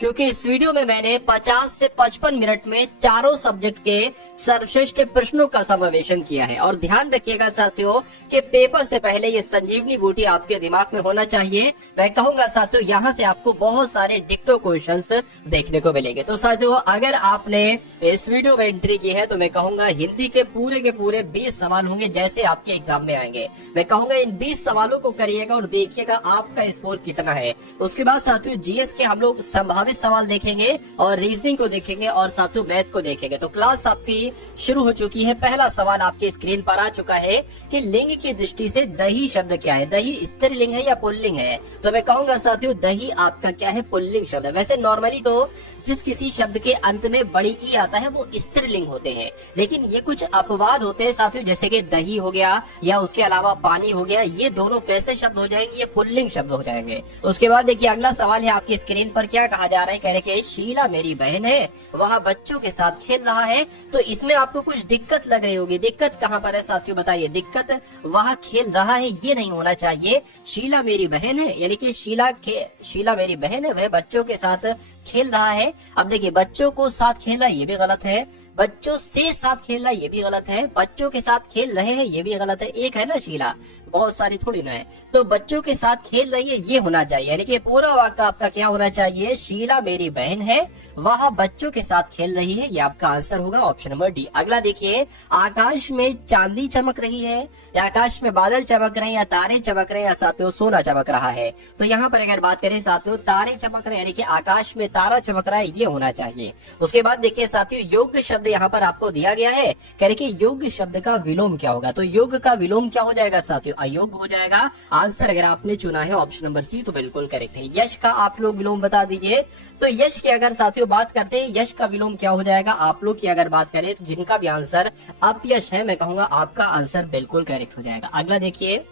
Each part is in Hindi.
क्योंकि इस वीडियो में मैंने 50 से 55 मिनट में चारों सब्जेक्ट के सर्वश्रेष्ठ प्रश्नों का समावेशन किया है। और ध्यान रखिएगा साथियों कि पेपर से पहले ये संजीवनी बूटी आपके दिमाग में होना चाहिए। मैं कहूंगा साथियों यहाँ से आपको बहुत सारे डिक्टो क्वेश्चंस देखने को मिलेंगे। तो साथियों अगर आपने इस वीडियो में एंट्री की है तो मैं कहूंगा हिंदी के पूरे 20 सवाल होंगे जैसे आपके एग्जाम में आएंगे। मैं कहूंगा इन 20 सवालों को करिएगा और देखिएगा आपका स्कोर कितना है। उसके बाद साथियों जीएस के हम लोग संभावित सवाल देखेंगे और रीजनिंग को देखेंगे और साथियों मैथ को देखेंगे। तो क्लास आपकी शुरू हो चुकी है। पहला सवाल आपके स्क्रीन पर आ चुका है कि लिंग की दृष्टि से दही शब्द क्या है। दही स्त्रीलिंग है या पुल्लिंग है? तो मैं कहूंगा साथियों दही आपका क्या है, पुल्लिंग शब्द है। वैसे नॉर्मली तो जिस किसी शब्द के अंत में बड़ी ई आता है वो स्त्रीलिंग होते हैं, लेकिन ये कुछ अपवाद होते हैं साथियों, जैसे कि दही हो गया या उसके अलावा पानी हो गया, ये दोनों कैसे शब्द हो जाएंगे, ये पुल्लिंग शब्द हो जाएंगे। उसके बाद देखिए अगला सवाल है आपकी स्क्रीन पर, क्या कहा जा रहा है, कह रहे कि शीला मेरी बहन है, वह बच्चों के साथ खेल रहा है। तो इसमें आपको कुछ दिक्कत लग रही होगी। दिक्कत कहाँ पर है साथियों बताइए? दिक्कत वह खेल रहा है ये नहीं होना चाहिए। शीला मेरी बहन है यानी कि शीला मेरी बहन है, वह बच्चों के साथ खेल रहा है। अब देखिए बच्चों को साथ खेलना ये भी गलत है, बच्चों से साथ खेलना ये भी गलत है, बच्चों के साथ खेल रहे हैं ये भी गलत है। एक है ना शीला, बहुत सारी थोड़ी ना है। तो बच्चों के साथ खेल रही है ये होना चाहिए, यानी कि पूरा वाक्य आपका क्या होना चाहिए, शीला मेरी बहन है, वह बच्चों के साथ खेल रही है। ये आपका आंसर होगा ऑप्शन नंबर डी। अगला देखिए, आकाश में चांदी चमक रही है या आकाश में बादल चमक रहे हैं या तारे चमक रहे हैं या साथियों सोना चमक रहा है। तो यहाँ पर अगर बात करें साथियों तारे चमक रहे हैं यानी कि आकाश में तारा चमक रहा है ये होना चाहिए। उसके बाद देखिए साथियों योग्य शब्द यहाँ पर आपको दिया गया है, कह रहे कि योग्य शब्द का विलोम क्या होगा। तो योग का विलोम क्या हो जाएगा साथियों? अयोग्य हो जाएगा। आंसर अगर आपने चुना है ऑप्शन नंबर सी तो बिल्कुल करेक्ट है। यश का आप लोग विलोम बता दीजिए। तो यश की अगर साथियों बात करते हैं, यश का विलोम क्या हो जाएगा? आप लोग की अगर बात करें तो जिनका भी आंसर अपयश है मैं कहूंगा आपका आंसर बिल्कुल करेक्ट हो जाएगा। अगला देखिए,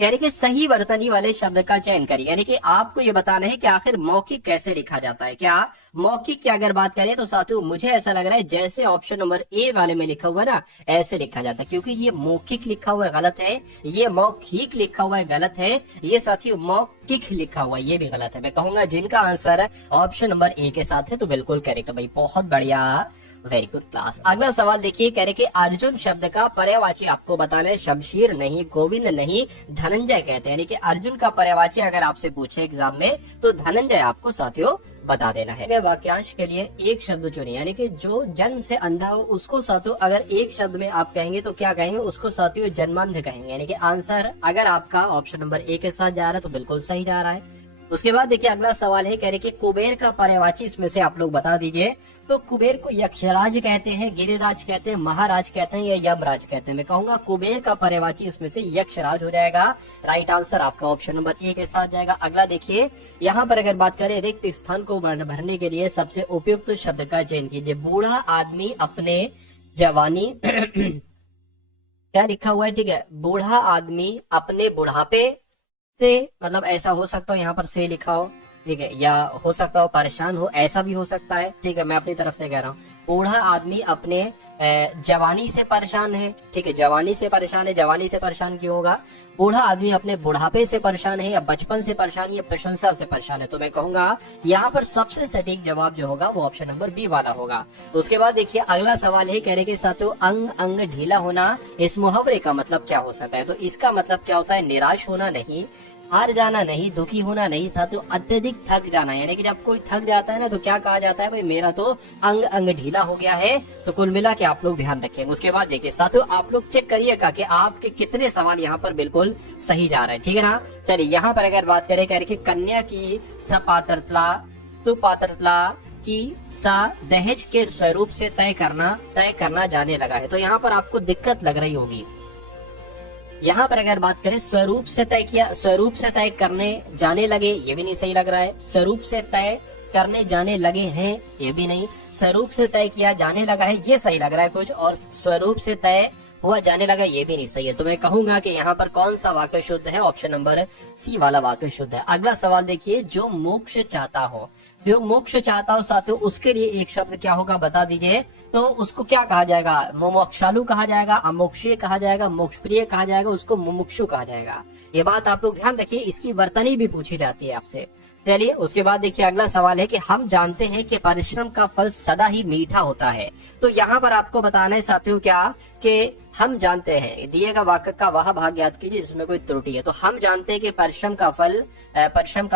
यानी कि सही वर्तनी वाले शब्द का चयन करिए, यानी कि आपको ये बताना है कि आखिर मौखिक कैसे लिखा जाता है। क्या मौखिक की अगर बात करें तो साथियों मुझे ऐसा लग रहा है जैसे ऑप्शन नंबर ए वाले में लिखा हुआ है ना ऐसे लिखा जाता है, क्योंकि ये मौखिक लिखा हुआ है गलत है, ये मौखिक लिखा हुआ है गलत है, ये साथियों मौखिक लिखा हुआ है ये भी गलत है। मैं कहूंगा जिनका आंसर ऑप्शन नंबर ए के साथ है तो बिल्कुल करेक्ट भाई, बहुत बढ़िया, वेरी गुड क्लास। अगला सवाल देखिए, कह रहे कि अर्जुन शब्द का पर्यायवाची आपको बताना है। शमशीर नहीं, गोविंद नहीं, धनंजय कहते हैं, यानी कि अर्जुन का पर्यायवाची अगर आपसे पूछे एग्जाम में तो धनंजय आपको साथियों बता देना है। वाक्यांश के लिए एक शब्द चुनिए, यानी कि जो जन्म से अंधा हो उसको साथियों अगर एक शब्द में आप कहेंगे तो क्या कहेंगे? उसको साथियों जन्मांध कहेंगे। यानी कि आंसर अगर आपका ऑप्शन नंबर ए के साथ जा रहा है तो बिल्कुल सही जा रहा है। उसके बाद देखिए अगला सवाल है, कह रहे कि कुबेर का पर्यायवाची इसमें से आप लोग बता दीजिए। तो कुबेर को यक्षराज कहते हैं, गिरिराज कहते हैं, महाराज कहते हैं या यमराज कहते हैं? मैं कहूंगा कुबेर का पर्यायवाची इसमें से यक्षराज हो जाएगा। राइट आंसर आपका ऑप्शन नंबर ए के साथ जाएगा। अगला देखिए, यहाँ पर अगर बात करें रिक्त स्थान को भरने के लिए सबसे उपयुक्त शब्द का चयन कीजिए। बूढ़ा आदमी अपने जवानी क्या लिखा हुआ है? ठीक है, बूढ़ा आदमी अपने बुढ़ापे से, मतलब ऐसा हो सकता हो यहाँ पर से लिखा हो, ठीक है, या हो सकता हो परेशान हो, ऐसा भी हो सकता है, ठीक है, मैं अपनी तरफ से कह रहा हूँ। बूढ़ा आदमी अपने जवानी से परेशान है, ठीक है, जवानी से परेशान है, जवानी से परेशान क्यों होगा? बूढ़ा आदमी अपने बुढ़ापे से परेशान है या बचपन से परेशान है या प्रशंसा से परेशान है? तो मैं कहूंगा यहाँ पर सबसे सटीक जवाब जो होगा वो ऑप्शन नंबर बी वाला होगा। उसके बाद देखिए अगला सवाल है, कह रहे कि साथियों अंग अंग ढीला होना, इस मुहावरे का मतलब क्या हो सकता है? तो इसका मतलब क्या होता है? निराश होना नहीं, हार जाना नहीं, दुखी होना नहीं, साथियों अत्यधिक थक जाना। यानी कि जब कोई थक जाता है ना तो क्या कहा जाता है? भाई मेरा तो अंग अंग ढीला हो गया है। तो कुल मिला के आप लोग ध्यान रखेंगे। उसके बाद देखिए साथियों आप लोग चेक करिएगा कि आपके कितने सवाल यहाँ पर बिल्कुल सही जा रहे हैं, ठीक है ना। चलिए यहाँ पर अगर बात करें, कह रहे कि कन्या की सपात्रता सुपात्रता की सा दहेज के स्वरूप से तय करना जाने लगा है। तो यहाँ पर आपको दिक्कत लग रही होगी। यहाँ पर अगर बात करें स्वरूप से तय किया, स्वरूप से तय करने जाने लगे ये भी नहीं सही लग रहा है। स्वरूप से तय करने जाने लगे हैं ये भी नहीं, स्वरूप से तय किया जाने लगा है ये सही लग रहा है कुछ, और स्वरूप से तय हुआ जाने लगा ये भी नहीं सही है। तो मैं कहूंगा कि यहाँ पर कौन सा वाक्य शुद्ध है? ऑप्शन नंबर सी वाला वाक्य शुद्ध है। अगला सवाल देखिए, जो मोक्ष चाहता हो, जो मोक्ष चाहता हो साथियों उसके लिए एक शब्द क्या होगा बता दीजिए। तो उसको क्या कहा जाएगा? मोक्षालु कहा जाएगा, अमोक्षीय कहा जाएगा, मोक्षप्रिय कहा जाएगा, उसको मुमुक्षु कहा जाएगा। ये बात आप लोग ध्यान रखिए, इसकी वर्तनी भी पूछी जाती है आपसे। चलिए उसके बाद देखिए अगला सवाल है कि हम जानते हैं कि परिश्रम का फल सदा ही मीठा होता है। तो यहाँ पर आपको बताना है साथियों क्या कि हम जानते हैं, दिएगा वाक्य का वह भाग याद कीजिए जिसमें कोई त्रुटि है। तो हम जानते हैं कि परिश्रम का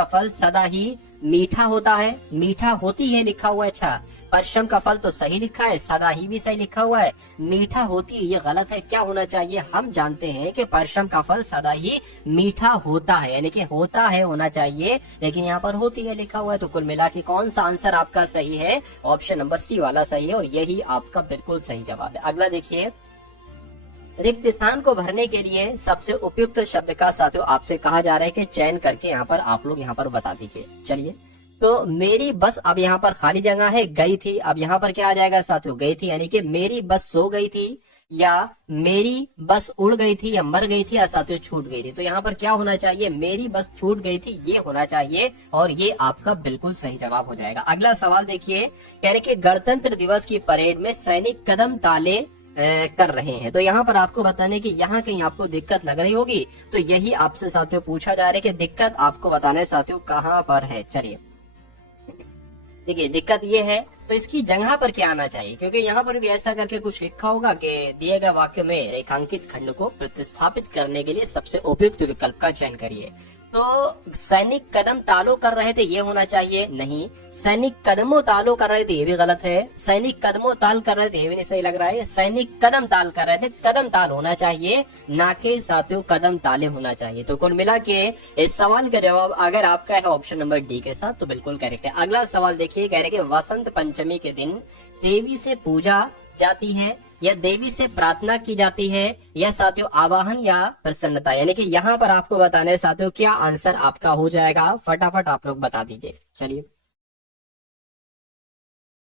फल सदा ही मीठा होता है। मीठा होती है लिखा हुआ है, अच्छा परिश्रम का फल तो सही लिखा है, सदा ही भी सही लिखा हुआ है, मीठा होती है ये गलत है। क्या होना चाहिए, हम जानते हैं कि परिश्रम का फल सदा ही मीठा होता है, यानी कि होता है होना चाहिए, लेकिन यहाँ पर होती है लिखा हुआ है। तो कुल मिला के कौन सा आंसर आपका सही है, ऑप्शन नंबर सी वाला सही है और यही आपका बिल्कुल सही जवाब है। अगला देखिए, रिक्त स्थान को भरने के लिए सबसे उपयुक्त शब्द का साथियों आपसे कहा जा रहा है कि चयन करके यहाँ पर आप लोग यहाँ पर बता दीजिए। चलिए तो मेरी बस, अब यहाँ पर खाली जगह है गई थी, अब यहाँ पर क्या आ जाएगा साथियों, गई थी, यानी कि मेरी बस सो गई थी या मेरी बस उड़ गई थी या मर गई थी या साथियों छूट गई थी। तो यहाँ पर क्या होना चाहिए, मेरी बस छूट गई थी ये होना चाहिए और ये आपका बिल्कुल सही जवाब हो जाएगा। अगला सवाल देखिए, कह रहे कि गणतंत्र दिवस की परेड में सैनिक कदम ताले कर रहे हैं। तो यहाँ पर आपको बताने की यहाँ कहीं आपको दिक्कत लग रही होगी, तो यही आपसे साथियों पूछा जा रहा है कि दिक्कत आपको बताना है साथियों कहाँ पर है। चलिए देखिए दिक्कत ये है, तो इसकी जगह पर क्या आना चाहिए, क्योंकि यहाँ पर भी ऐसा करके कुछ लिखा होगा कि दिए गए वाक्य में रेखांकित खंड को प्रतिस्थापित करने के लिए सबसे उपयुक्त विकल्प का चयन करिए। तो सैनिक कदम तालो कर रहे थे ये होना चाहिए, नहीं। सैनिक कदमों तालो कर रहे थे ये भी गलत है। सैनिक कदमों ताल कर रहे थे ये भी नहीं सही लग रहा है। सैनिक कदम ताल कर रहे थे, कदम ताल होना चाहिए, ना के साथियों कदम ताले होना चाहिए। तो कुल मिला के इस सवाल का जवाब अगर आपका है ऑप्शन नंबर डी के साथ तो बिल्कुल करेक्ट है। अगला सवाल देखिए, कह रहे कि वसंत पंचमी के दिन देवी से पूजा जाती है या देवी से प्रार्थना की जाती है या साथियों आवाहन या प्रसन्नता, यानी कि यहाँ पर आपको बताना है साथियों क्या आंसर आपका हो जाएगा, फटाफट आप लोग बता दीजिए। चलिए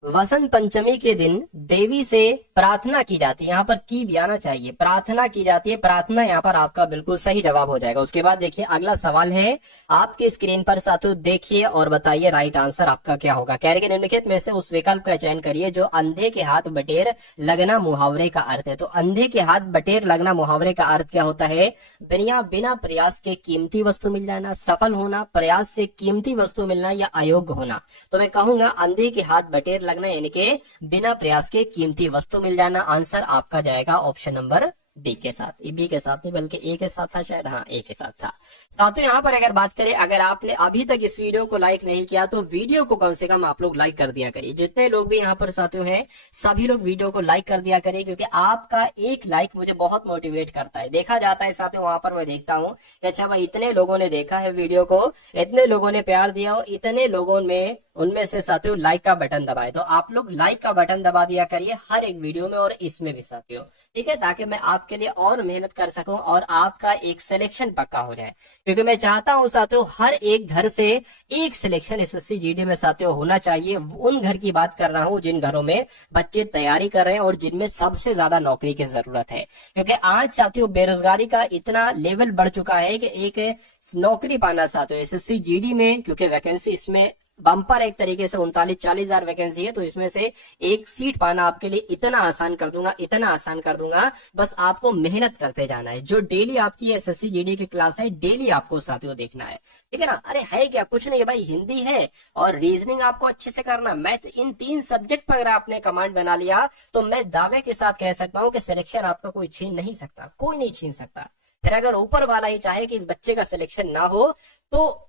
वसंत पंचमी के दिन देवी से प्रार्थना की जाती है, यहाँ पर की भी आना चाहिए, प्रार्थना की जाती है, प्रार्थना यहाँ पर आपका बिल्कुल सही जवाब हो जाएगा। उसके बाद देखिए अगला सवाल है, आपकी स्क्रीन पर साथियों देखिए और बताइए राइट आंसर आपका क्या होगा। कह रहे कि निम्नलिखित में से उस विकल्प का चयन करिए जो अंधे के हाथ बटेर लगना मुहावरे का अर्थ है। तो अंधे के हाथ बटेर लगना मुहावरे का अर्थ क्या होता है, बिना प्रयास के कीमती वस्तु मिल जाना, सफल होना, प्रयास से कीमती वस्तु मिलना या अयोग्य होना। तो मैं कहूंगा अंधे के हाथ बटेर यानी कि बिना प्रयास के कीमती वस्तु मिल जाना। आंसर आपका जाएगा ऑप्शन नंबर बी के साथ, बी के साथ नहीं बल्कि ए के साथ था शायद, हाँ ए के साथ था। साथियों यहाँ पर अगर बात करें, अगर आपने अभी तक इस वीडियो को लाइक नहीं किया तो वीडियो को कम से कम आप लोग लाइक कर दिया करिए। जितने लोग भी यहाँ पर साथियों हैं सभी लोग वीडियो को लाइक कर दिया करिए, क्योंकि आपका एक लाइक मुझे बहुत मोटिवेट करता है। देखा जाता है साथियों वहां पर मैं देखता हूँ कि अच्छा भाई इतने लोगों ने देखा है वीडियो को, इतने लोगों ने प्यार दिया और इतने लोगों में उनमें से साथियों लाइक का बटन दबाए। तो आप लोग लाइक का बटन दबा दिया करिए हर एक वीडियो में और इसमें भी साथियों, ठीक है, ताकि मैं आपके लिए और मेहनत कर सकूं और आपका एक सिलेक्शन पक्का हो जाए। क्योंकि मैं चाहता हूं साथियों हर एक घर से एक सिलेक्शन एसएससी जीडी में साथियों होना चाहिए। उन घर की बात कर रहा हूं जिन घरों में बच्चे तैयारी कर रहे हैं और जिनमें सबसे ज्यादा नौकरी की जरूरत है। क्योंकि आज साथियों बेरोजगारी का इतना लेवल बढ़ चुका है कि एक नौकरी पाना साथियों एसएससी जीडी में, क्योंकि वैकेंसी इसमें बम्पर एक तरीके से 39-40 हजार वैकेंसी है, तो इसमें से एक सीट पाना आपके लिए इतना आसान कर दूंगा, इतना आसान कर दूंगा। बस आपको मेहनत करते जाना है। जो डेली आपकी एसएससी जीडी की क्लास है डेली आपको साथियों देखना है, ठीक है ना। अरे है क्या, कुछ नहीं है भाई, हिंदी है और रीजनिंग आपको अच्छे से करना, मैथ, इन 3 सब्जेक्ट पर अगर आपने कमांड बना लिया तो मैं दावे के साथ कह सकता हूँ कि सिलेक्शन आपका कोई छीन नहीं सकता, कोई नहीं छीन सकता। फिर अगर ऊपर वाला ही चाहे कि इस बच्चे का सिलेक्शन ना हो तो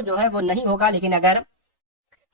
जो है वो नहीं होगा, लेकिन अगर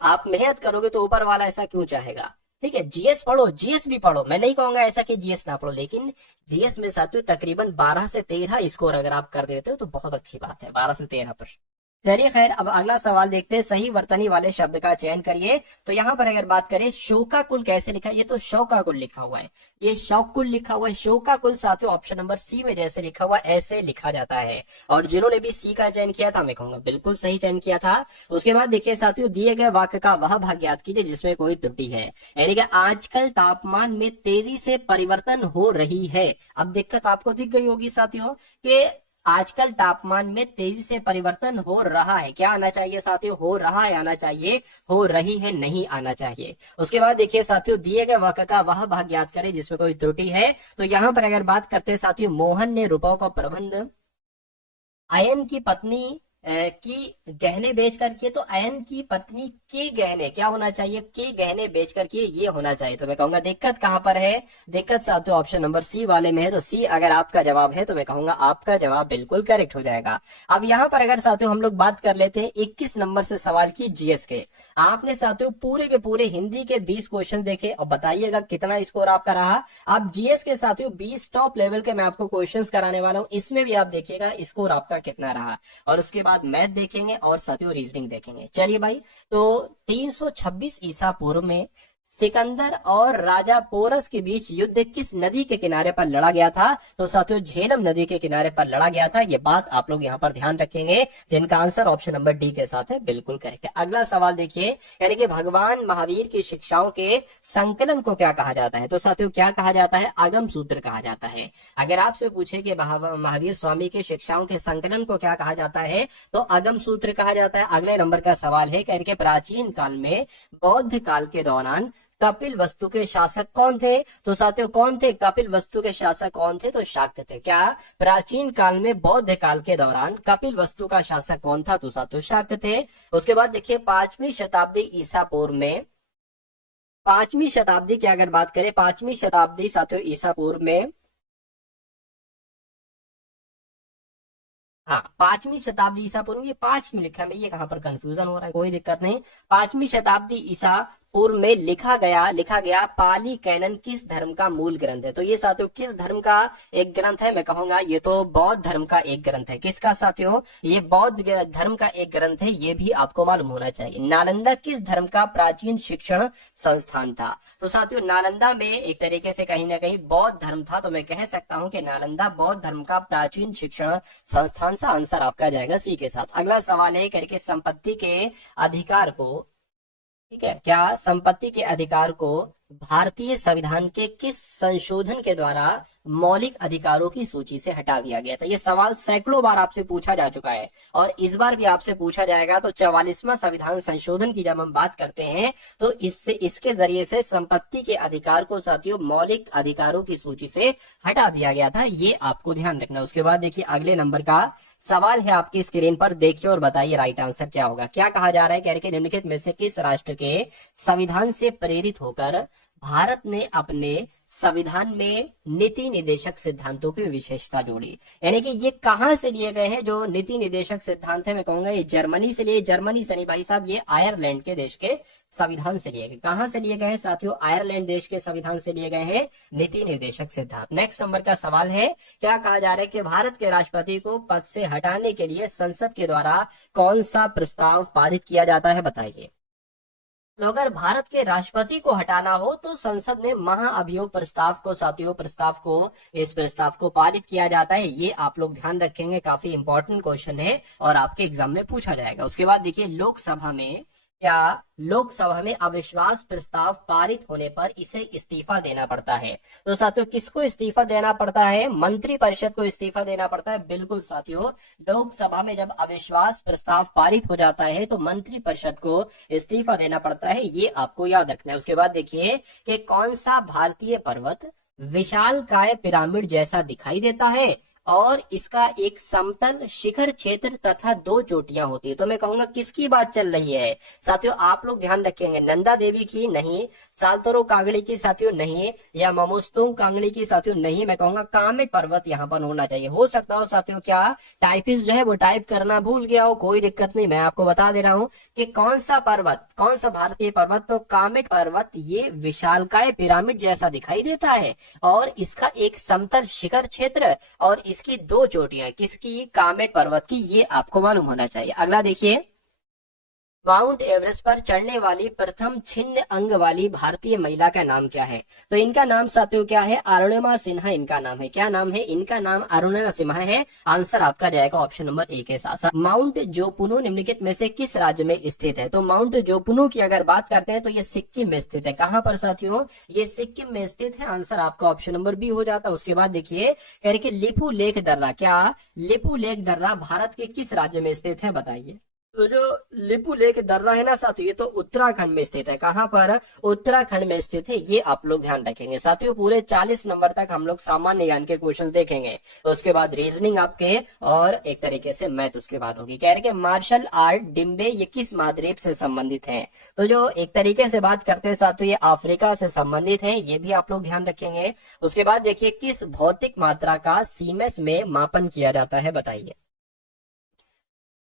आप मेहनत करोगे तो ऊपर वाला ऐसा क्यों चाहेगा। ठीक है, जीएस पढ़ो, जीएस भी पढ़ो, मैं नहीं कहूंगा ऐसा कि जीएस ना पढ़ो, लेकिन जीएस में साथियों तकरीबन 12 से 13 स्कोर अगर आप कर देते हो तो बहुत अच्छी बात है, 12 से 13%। चलिए खैर, अब अगला सवाल देखते हैं, सही वर्तनी वाले शब्द का चयन करिए। तो यहाँ पर अगर बात करें शोकाकुल कैसे लिखा है, ये तो शौकाकुल लिखा हुआ है, ये शौकुल लिखा हुआ है, शोकाकुल साथियों ऑप्शन नंबर सी में जैसे लिखा हुआ ऐसे लिखा जाता है। और जिन्होंने भी सी का चयन किया था मैं कहूंगा बिल्कुल सही चयन किया था। उसके बाद देखिए साथियों, दिए गए वाक्य का वह भाग याद कीजिए जिसमें कोई त्रुटि है, यानी कि आजकल तापमान में तेजी से परिवर्तन हो रही है। अब दिक्कत आपको दिख गई होगी साथियों कि आजकल तापमान में तेजी से परिवर्तन हो रहा है, क्या आना चाहिए साथियों, हो रहा है आना चाहिए, हो रही है नहीं आना चाहिए। उसके बाद देखिए साथियों, दिए गए वाक्य का वह भाग याद करें जिसमें कोई त्रुटि है। तो यहाँ पर अगर बात करते हैं साथियों, मोहन ने रुपयों का प्रबंध आयन की पत्नी की गहने बेच करके, तो अयन की पत्नी के गहने क्या होना चाहिए, के गहने बेच करके ये होना चाहिए। तो मैं कहूंगा दिक्कत कहां पर है, दिक्कत साथियों ऑप्शन नंबर सी वाले में है। तो सी अगर आपका जवाब है तो मैं कहूंगा आपका जवाब बिल्कुल करेक्ट हो जाएगा। अब यहाँ पर अगर साथियों हम लोग बात कर लेते हैं 21 नंबर से सवाल की जीएस के। आपने साथियों पूरे के पूरे हिंदी के 20 क्वेश्चन देखे और बताइएगा कितना स्कोर आपका रहा। आप जीएस के साथियों 20 टॉप लेवल के मैं आपको क्वेश्चंस कराने वाला हूं, इसमें भी आप देखिएगा स्कोर आपका कितना रहा, और उसके बाद मैथ देखेंगे और साथियों रीजनिंग देखेंगे। चलिए भाई, तो 326 ईसा पूर्व में सिकंदर और राजा पोरस के बीच युद्ध किस नदी के किनारे पर लड़ा गया था। तो साथियों झेलम नदी के किनारे पर लड़ा गया था। ये बात आप लोग यहाँ पर ध्यान रखेंगे, जिनका आंसर ऑप्शन नंबर डी के साथ है बिल्कुल करेक्ट है। अगला सवाल देखिए, यानी कि भगवान महावीर की शिक्षाओं के संकलन को क्या कहा जाता है। तो साथियों क्या कहा जाता है, आगम सूत्र कहा जाता है। अगर आपसे पूछे कि महावीर स्वामी के शिक्षाओं के संकलन को क्या कहा जाता है, तो आगम सूत्र कहा जाता है। अगले नंबर का सवाल है, कह के प्राचीन काल में बौद्ध काल के दौरान कपिल वस्तु के शासक कौन थे। तो साथियों कौन थे, कपिल वस्तु के शासक कौन थे, तो शाक्य थे। क्या प्राचीन काल में बौद्ध काल के दौरान कपिल वस्तु का शासक कौन था, तो साथियों शाक्य थे। उसके बाद देखिए 5वीं शताब्दी ईसा पूर्व में, 5वीं शताब्दी की अगर बात करें, 5वीं शताब्दी साथियों ईसा पूर्व में, हाँ 5वीं शताब्दी ईसा पूर्व, ये 5 क्यों लिखा है, ये कहां पर कंफ्यूजन हो रहा है, कोई दिक्कत नहीं। 5वीं शताब्दी ईसा पूर्व में लिखा गया पाली कैनन किस धर्म का मूल ग्रंथ है। तो ये साथियों किस धर्म का एक ग्रंथ है, मैं कहूंगा ये तो बौद्ध धर्म का एक ग्रंथ है। किसका साथियों, ये बौद्ध धर्म का एक ग्रंथ है, ये भी आपको मालूम होना चाहिए। नालंदा किस धर्म का प्राचीन शिक्षण संस्थान था। तो साथियों नालंदा में एक तरीके से कहीं ना कहीं बौद्ध धर्म था, तो मैं कह सकता हूं कि नालंदा बौद्ध धर्म का प्राचीन शिक्षण संस्थान सा आंसर आपका जाएगा सी के साथ। अगला सवाल है, करके संपत्ति के अधिकार को, ठीक है, क्या संपत्ति के अधिकार को भारतीय संविधान के किस संशोधन के द्वारा मौलिक अधिकारों की सूची से हटा दिया गया था। ये सवाल सैकड़ों बार आपसे पूछा जा चुका है और इस बार भी आपसे पूछा जाएगा। तो 44वां संविधान संशोधन की जब हम बात करते हैं तो इसके जरिए से संपत्ति के अधिकार को साथियों मौलिक अधिकारों की सूची से हटा दिया गया था, ये आपको ध्यान रखना। उसके बाद देखिए अगले नंबर का सवाल है आपकी स्क्रीन पर, देखिए और बताइए राइट आंसर क्या होगा। क्या कहा जा रहा है, कह रहे निम्नलिखित में से किस राष्ट्र के संविधान से प्रेरित होकर भारत ने अपने संविधान में नीति निदेशक सिद्धांतों की विशेषता जोड़ी। यानी कि ये कहां से लिए गए हैं जो नीति निदेशक सिद्धांत है, मैं कहूंगा ये जर्मनी से लिए, जर्मनी से नहीं भाई साहब, ये आयरलैंड के देश के संविधान से लिए गए। कहां से लिए गए हैं साथियों, आयरलैंड देश के संविधान से लिए गए हैं नीति निर्देशक सिद्धांत। नेक्स्ट नंबर का सवाल है, क्या कहा जा रहा है कि भारत के राष्ट्रपति को पद से हटाने के लिए संसद के द्वारा कौन सा प्रस्ताव पारित किया जाता है, बताइए। तो अगर भारत के राष्ट्रपति को हटाना हो तो संसद में महाअभियोग प्रस्ताव को साथियों इस प्रस्ताव को पारित किया जाता है। ये आप लोग ध्यान रखेंगे, काफी इंपॉर्टेंट क्वेश्चन है और आपके एग्जाम में पूछा जाएगा। उसके बाद देखिए लोकसभा में अविश्वास प्रस्ताव पारित होने पर इसे इस्तीफा देना पड़ता है। तो साथियों किसको इस्तीफा देना पड़ता है, मंत्री परिषद को इस्तीफा देना पड़ता है। बिल्कुल साथियों, लोकसभा में जब अविश्वास प्रस्ताव पारित हो जाता है तो मंत्री परिषद को इस्तीफा देना पड़ता है, ये आपको याद रखना है। उसके बाद देखिए कि कौन सा भारतीय पर्वत विशालकाय पिरामिड जैसा दिखाई देता है और इसका एक समतल शिखर क्षेत्र तथा 2 चोटियां होती है। तो मैं कहूंगा किसकी बात चल रही है साथियों, आप लोग ध्यान रखेंगे, नंदा देवी की नहीं, साल्तोरो कांगड़ी की साथियों नहीं, या ममोस्तोंग कांगड़ी की साथियों नहीं, मैं कहूंगा कामेट पर्वत यहाँ पर होना चाहिए। हो सकता हो साथियों क्या टाइपिस्ट जो है वो टाइप करना भूल गया हो, कोई दिक्कत नहीं, मैं आपको बता दे रहा हूँ कि कौन सा भारतीय पर्वत, तो कामेट पर्वत ये विशालकाय पिरामिड जैसा दिखाई देता है और इसका एक समतल शिखर क्षेत्र और इसकी 2 चोटियां, किसकी, कामेट पर्वत की, ये आपको मालूम होना चाहिए। अगला देखिए, माउंट एवरेस्ट पर चढ़ने वाली प्रथम छिन्न अंग वाली भारतीय महिला का नाम क्या है। तो इनका नाम साथियों क्या है, अरुणिमा सिन्हा इनका नाम है। क्या नाम है इनका, नाम अरुणिमा सिन्हा है। आंसर आपका जाएगा ऑप्शन नंबर ए के साथ साथ। माउंट जोपुनो निम्नलिखित में से किस राज्य में स्थित है। तो माउंट जोपुनो की अगर बात करते हैं तो ये सिक्किम में स्थित है। कहां पर साथियों, ये सिक्किम में स्थित है। आंसर आपका ऑप्शन नंबर बी हो जाता है। उसके बाद देखिए कह रहे लिपू लेक दर्रा, क्या लिपू लेक दर्रा भारत के किस राज्य में स्थित है, बताइए। तो जो लिपू लेक दर्रा है ना साथियों, ये तो उत्तराखंड में स्थित है। कहाँ पर? उत्तराखंड में स्थित है। ये आप लोग ध्यान रखेंगे साथियों। पूरे 40 नंबर तक हम लोग सामान्य ज्ञान के क्वेश्चन देखेंगे, तो उसके बाद रीजनिंग आपके, और एक तरीके से मैथ उसके बाद होगी। कह रहे कि मार्शल आर्ट डिम्बे ये किस महाद्वीप से संबंधित है? तो जो एक तरीके से बात करते हैं साथियों, ये अफ्रीका से संबंधित है, ये भी आप लोग ध्यान रखेंगे। उसके बाद देखिए, किस भौतिक मात्रा का सीमेंस में मापन किया जाता है, बताइए।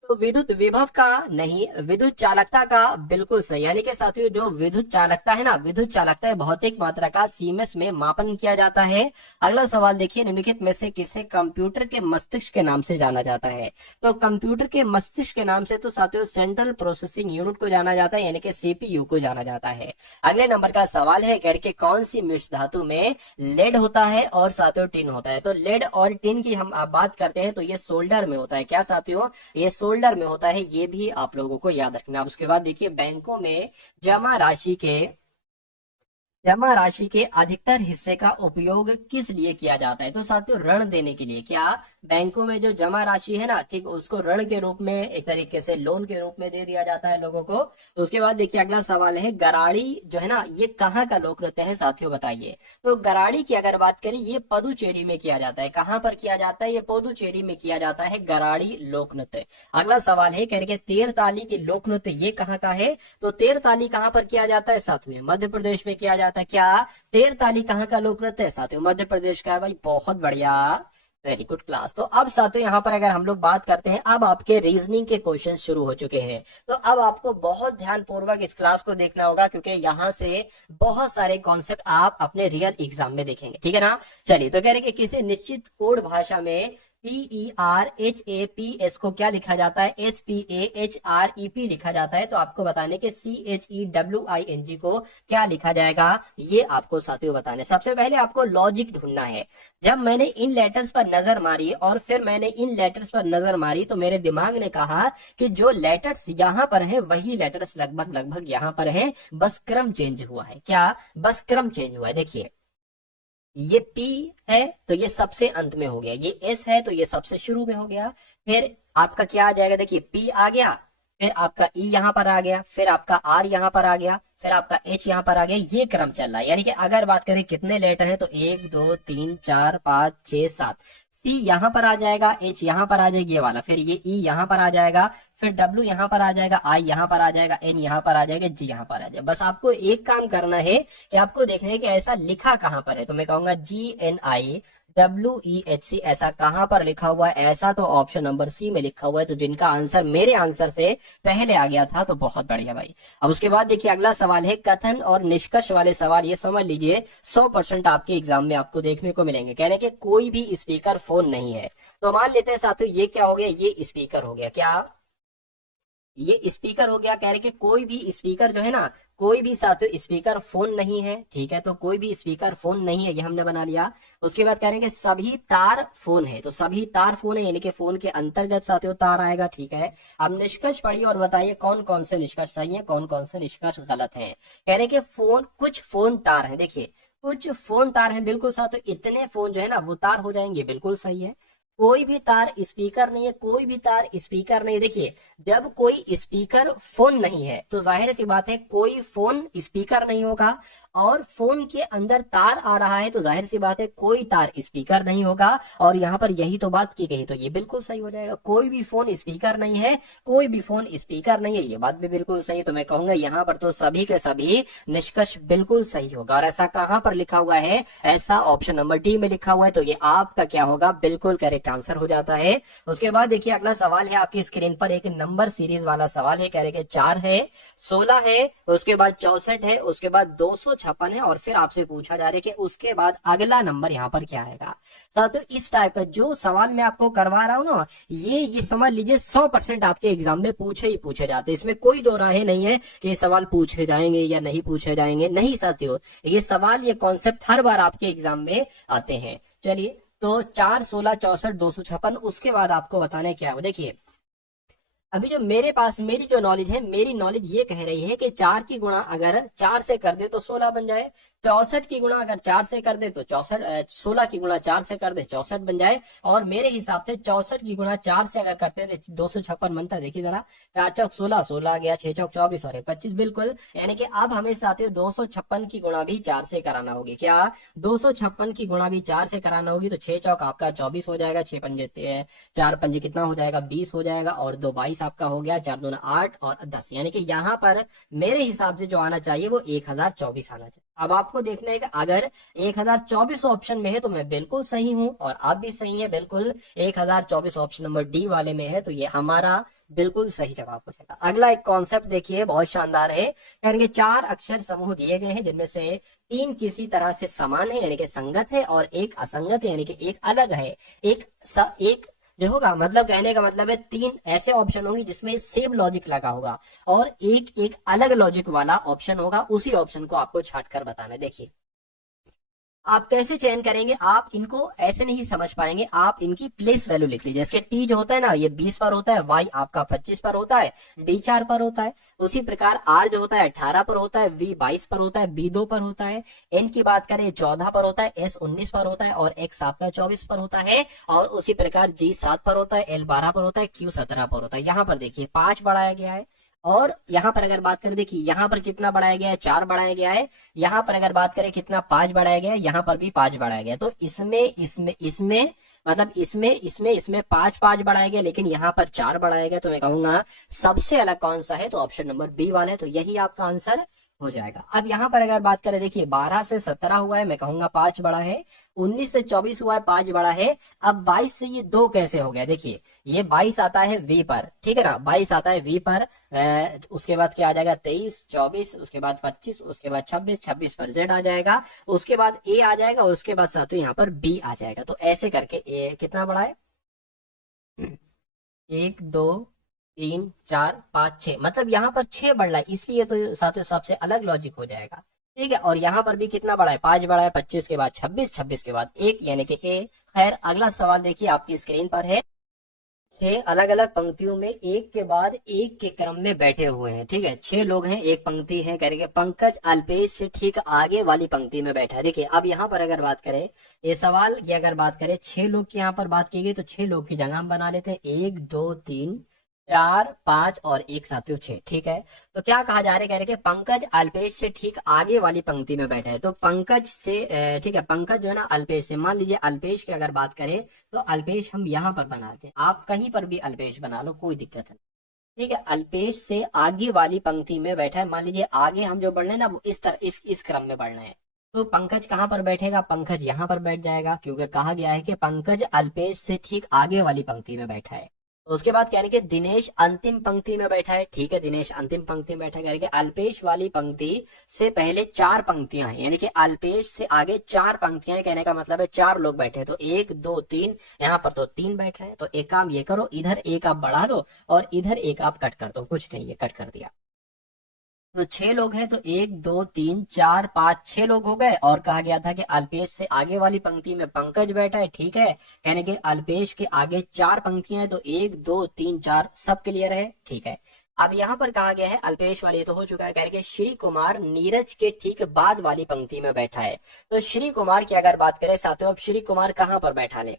तो विद्युत विभव का नहीं, विद्युत चालकता का बिल्कुल सही। यानी कि साथियों, जो विद्युत चालकता है ना, विद्युत चालकता भौतिक मात्रा का सीमेंस में मापन किया जाता है। अगला सवाल देखिए, निम्नलिखित में से किसे कंप्यूटर के मस्तिष्क के नाम से जाना जाता है? तो कंप्यूटर के मस्तिष्क के नाम से तो साथियों सेंट्रल प्रोसेसिंग यूनिट को जाना जाता है, यानी कि सीपीयू को जाना जाता है। अगले नंबर का सवाल है, कह के कौन सी मिश्र धातु में लेड होता है और साथियों टिन होता है? तो लेड और टिन की हम बात करते हैं तो ये सोल्डर में होता है। क्या साथियों? ये सोल्डर में होता है। ये भी आप लोगों को याद रखना। अब उसके बाद देखिए, बैंकों में जमा राशि के अधिकतर हिस्से का उपयोग किस लिए किया जाता है? तो साथियों ऋण देने के लिए। क्या? बैंकों में जो जमा राशि है ना, ठीक, उसको ऋण के रूप में, एक तरीके से लोन के रूप में दे दिया जाता है लोगों को। तो उसके बाद देखिए, अगला सवाल है, गराड़ी जो है ना, ये कहाँ का लोक नृत्य है साथियों, बताइए। तो गराड़ी की अगर बात करें, ये पुदुचेरी में किया जाता है। कहाँ पर किया जाता है? ये पुदुचेरी में किया जाता है, गराड़ी लोक नृत्य। अगला सवाल है, कह रहे तेरताली की लोक नृत्य ये कहाँ का है? तो तेरताली कहाँ पर किया जाता है साथियों? मध्य प्रदेश में किया जाता है। क्या? तेरताली कहाँ का लोक नृत्य है साथियों? मध्य प्रदेश का है भाई। बहुत बढ़िया, वेरी गुड क्लास। तो अब साथियों यहाँ पर अगर हम लोग बात करते हैं, अब आपके रीजनिंग के क्वेश्चन शुरू हो चुके हैं। तो अब आपको बहुत ध्यान पूर्वक इस क्लास को देखना होगा, क्योंकि यहाँ से बहुत सारे कॉन्सेप्ट आप अपने रियल एग्जाम में देखेंगे, ठीक है ना। चलिए, तो कह रहे कि किसी निश्चित कोड भाषा में PERHAPS को क्या लिखा जाता है? SPAHREP लिखा जाता है। तो आपको बताने के CHEWING को क्या लिखा जाएगा, ये आपको साथियों बताने। सबसे पहले आपको लॉजिक ढूंढना है। जब मैंने इन लेटर्स पर नजर मारी और फिर मैंने इन लेटर्स पर नजर मारी, तो मेरे दिमाग ने कहा कि जो लेटर्स यहाँ पर है वही लेटर्स लगभग लगभग यहाँ पर है, बस क्रम चेंज हुआ है। क्या? बस क्रम चेंज हुआ है। देखिए, ये P है तो ये सबसे अंत में हो गया, ये S है तो ये सबसे शुरू में हो गया। फिर आपका क्या आ जाएगा? देखिए, P आ गया, फिर आपका E यहाँ पर आ गया, फिर आपका R यहाँ पर आ गया, फिर आपका H यहाँ पर आ गया। ये क्रम चल रहा है। यानी कि अगर बात करें कितने लेटर है, तो 1 2 3 4 5 6 7। C यहाँ पर आ जाएगा, H यहाँ पर आ जाएगी ये वाला, फिर ये E यहाँ पर आ जाएगा, फिर W यहाँ पर आ जाएगा, I यहाँ पर आ जाएगा, N यहाँ पर आ जाएगा, G यहाँ पर आ जाएगा। बस आपको एक काम करना है कि आपको देखना है कि ऐसा लिखा कहाँ पर है। तो मैं कहूंगा GNIWEHC ऐसा कहाँ पर लिखा हुआ है? ऐसा तो ऑप्शन नंबर C में लिखा हुआ है। तो जिनका आंसर मेरे आंसर से पहले आ गया था, तो बहुत बढ़िया भाई। अब उसके बाद देखिए, अगला सवाल है कथन और निष्कर्ष वाले सवाल। ये समझ लीजिए 100% आपके एग्जाम में आपको देखने को मिलेंगे। कहने के कोई भी स्पीकर फोन नहीं है। तो मान लेते हैं साथियों, ये क्या हो गया? ये स्पीकर हो गया। क्या? ये स्पीकर हो गया। कह रहे कि कोई भी स्पीकर जो है ना, कोई भी साथियों स्पीकर फोन नहीं है, ठीक है। तो कोई भी स्पीकर फोन नहीं है, ये हमने बना लिया। उसके बाद कह रहे हैं कि सभी तार फोन है। तो सभी तार फोन है, यानी कि फोन के अंतर्गत साथियों तार आएगा, ठीक है। अब निष्कर्ष पढ़िए और बताइए कौन कौन से निष्कर्ष सही है, कौन कौन से निष्कर्ष गलत है। कह रहे कि फोन, कुछ फोन तार है। देखिए, कुछ फोन तार है, बिल्कुल साथियों। इतने फोन जो है ना वो तार हो जाएंगे, बिल्कुल सही है। कोई भी तार स्पीकर नहीं है, कोई भी तार स्पीकर नहीं। देखिए, जब कोई स्पीकर फोन नहीं है तो जाहिर सी बात है कोई फोन स्पीकर नहीं होगा, और फोन के अंदर तार आ रहा है तो जाहिर सी बात है कोई तार स्पीकर नहीं होगा। और यहाँ पर यही तो बात की गई, तो ये बिल्कुल सही हो जाएगा। कोई भी फोन स्पीकर नहीं है, कोई भी फोन स्पीकर नहीं है, ये बात भी बिल्कुल सही है। तो मैं कहूंगा यहाँ पर तो सभी के सभी निष्कर्ष बिल्कुल सही होगा। और ऐसा कहाँ पर लिखा हुआ है? ऐसा ऑप्शन नंबर डी में लिखा हुआ है। तो ये आपका क्या होगा? बिल्कुल करेक्ट आंसर हो जाता है। उसके बाद देखिए, अगला सवाल है आपकी स्क्रीन पर, एक नंबर सीरीज वाला सवाल है। कह रहे कि 4 है, 16 है, उसके बाद 64 है, उसके बाद 256 है, और फिर आपसे पूछा जा रहा है कि उसके बाद अगला नंबर यहाँ पर क्या आएगा। साथियों इस टाइप का जो सवाल मैं आपको करवा रहा हूँ ना, ये समझ लीजिए 100% आपके एग्जाम में पूछे ही पूछे जाते हैं। इसमें कोई दो राहें नहीं है कि ये सवाल पूछे जाएंगे या नहीं पूछे जाएंगे। नहीं साथियों, ये सवाल, ये कॉन्सेप्ट हर बार आपके एग्जाम में आते हैं। चलिए, तो 4 16 64 256, उसके बाद आपको बताने क्या है। देखिए, अभी जो मेरे पास मेरी जो नॉलेज है, मेरी नॉलेज ये कह रही है कि 4 की गुणा अगर 4 से कर दे तो 16 बन जाए। 64 की गुणा अगर 4 से कर दे तो 16 की गुणा 4 से कर दे 64 बन जाए। और मेरे हिसाब से 64 की गुणा 4 से अगर करते हैं तो 256 बनता है। देखिए जरा, 4 चौक 16, 16 आ गया, 6 चौक 24 और 25 बिल्कुल। यानी कि अब हमें साथियों 256 की गुणा भी 4 से कराना होगी। क्या 256 की गुणा भी 4 से कराना होगी? तो 6 चौक आपका 24 हो जाएगा, 6 पंजे 4 पंजे कितना हो जाएगा 20 हो जाएगा, और 2 22 आपका हो गया, 4 दूना 8 और 10। यानी कि यहाँ पर मेरे हिसाब से जो आना चाहिए वो 1024 आना चाहिए। अब आपको देखना है कि अगर 1024 ऑप्शन में है तो मैं बिल्कुल सही हूं और आप भी सही है बिल्कुल। 1024 ऑप्शन नंबर डी वाले में है तो ये हमारा बिल्कुल सही जवाब हो जाएगा। अगला एक कॉन्सेप्ट देखिए, बहुत शानदार है। यानी कि 4 अक्षर समूह दिए गए हैं जिनमें से 3 किसी तरह से समान है यानी कि संगत है, और एक असंगत है यानी कि एक अलग है। एक जो होगा, मतलब कहने का मतलब है 3 ऐसे ऑप्शन होंगे जिसमें सेम लॉजिक लगा होगा, और एक अलग लॉजिक वाला ऑप्शन होगा। उसी ऑप्शन को आपको छांट कर बताना है। देखिए आप कैसे चयन करेंगे, आप इनको ऐसे नहीं समझ पाएंगे, आप इनकी प्लेस वैल्यू लिख लीजिए। जैसे टी जो होता है ना, ये 20 पर होता है, वाई आपका 25 पर होता है, डी 4 पर होता है। उसी प्रकार आर जो होता है 18 पर होता है, वी 22 पर होता है, बी 2 पर होता है, एन की बात करें 14 पर होता है, एस 19 पर होता है, और एक्स आपका 24 पर होता है, और उसी प्रकार जी 7 पर होता है, एल 12 पर होता है, क्यू 17 पर होता है। यहाँ पर देखिए 5 बढ़ाया गया है, और यहाँ पर अगर बात करें, देखिए यहाँ पर कितना बढ़ाया गया है, 4 बढ़ाया गया है। यहाँ पर अगर बात करें कितना, 5 बढ़ाया गया है, यहाँ पर भी 5 बढ़ाया गया है। तो इसमें मतलब इसमें 5 बढ़ाया गया, लेकिन यहाँ पर 4 बढ़ाया गया। तो मैं कहूंगा सबसे अलग कौन सा है, तो ऑप्शन नंबर बी वाला है। तो यही आपका आंसर हो जाएगा। अब यहाँ पर अगर बात करें, देखिए 12 से 17 हुआ है, मैं कहूंगा 5 बड़ा है। 19 से 24 हुआ है, 5 बड़ा है। अब 22 से ये 2 कैसे हो गया, देखिए ये 22 आता है वी पर, ठीक है ना, 22 आता है वी पर। उसके बाद क्या आ जाएगा, 23, 24, उसके बाद 25, उसके बाद 26, 26 पर जेड आ जाएगा, उसके बाद ए आ जाएगा, उसके बाद साथ यहाँ पर बी आ जाएगा। तो ऐसे करके ए कितना बड़ा है, 1 2 3 4 5 6, मतलब यहाँ पर 6 बढ़ रहा है, इसलिए तो साथियों सबसे अलग लॉजिक हो जाएगा। ठीक है, और यहाँ पर भी कितना बड़ा है, 5 बड़ा है, 25 के बाद 26, 26 के बाद 1 यानी कि ए। खैर अगला सवाल देखिए आपकी स्क्रीन पर है। 6 अलग अलग पंक्तियों में एक के बाद एक के क्रम में बैठे हुए हैं। ठीक है, 6 लोग हैं, एक पंक्ति है, करेंगे पंकज अल्पेश से ठीक आगे वाली पंक्ति में बैठा है। देखिए अब यहाँ पर अगर बात करें, ये सवाल की अगर बात करें 6 लोग की यहाँ पर बात की गई, तो 6 लोग की जगह हम बना लेते हैं 1 2 3 4 5 और 1 साथियों 6। ठीक है, तो क्या कहा जा रहा है, कह रहे कि पंकज अल्पेश से ठीक आगे वाली पंक्ति में बैठा है। तो पंकज से ठीक है, पंकज जो है ना अल्पेश से, मान लीजिए अल्पेश की अगर बात करें तो अल्पेश हम यहाँ पर बनाते हैं, आप कहीं पर भी अल्पेश बना लो, कोई दिक्कत नहीं। ठीक है, अल्पेश से आगे वाली पंक्ति में बैठा है, मान लीजिए आगे हम जो बढ़ रहे हैं ना वो इस तरह इस क्रम में बढ़ रहे हैं। तो पंकज कहाँ पर बैठेगा, पंकज यहाँ पर बैठ जाएगा, क्योंकि कहा गया है कि पंकज अल्पेश से ठीक आगे वाली पंक्ति में बैठा है। तो उसके बाद कहने के दिनेश अंतिम पंक्ति में बैठा है। ठीक है, दिनेश अंतिम पंक्ति में बैठा है, कहने अल्पेश वाली पंक्ति से पहले 4 पंक्तियां हैं, यानी कि अल्पेश से आगे 4 पंक्तियां हैं, कहने का मतलब है 4 लोग बैठे हैं। तो 1 2 3, यहाँ पर तो 3 बैठ रहे हैं। तो एक काम ये करो, इधर एक आप बढ़ा लो और इधर एक आप कट कर दो, कुछ नहीं, ये कट कर दिया। तो 6 लोग हैं, तो 1 2 3 4 5 6 लोग हो गए। और कहा गया था कि अल्पेश से आगे वाली पंक्ति में पंकज बैठा है। ठीक है, यानी कि अल्पेश के आगे 4 पंक्तियां हैं, तो 1 2 3 4 सब क्लियर है। ठीक है, अब यहाँ पर कहा गया है अल्पेश वाली तो हो चुका है, कह रहे श्री कुमार नीरज के ठीक बाद वाली पंक्ति में बैठा है। तो श्री कुमार की अगर बात करें साथियों, अब श्री कुमार कहाँ पर बैठा ले,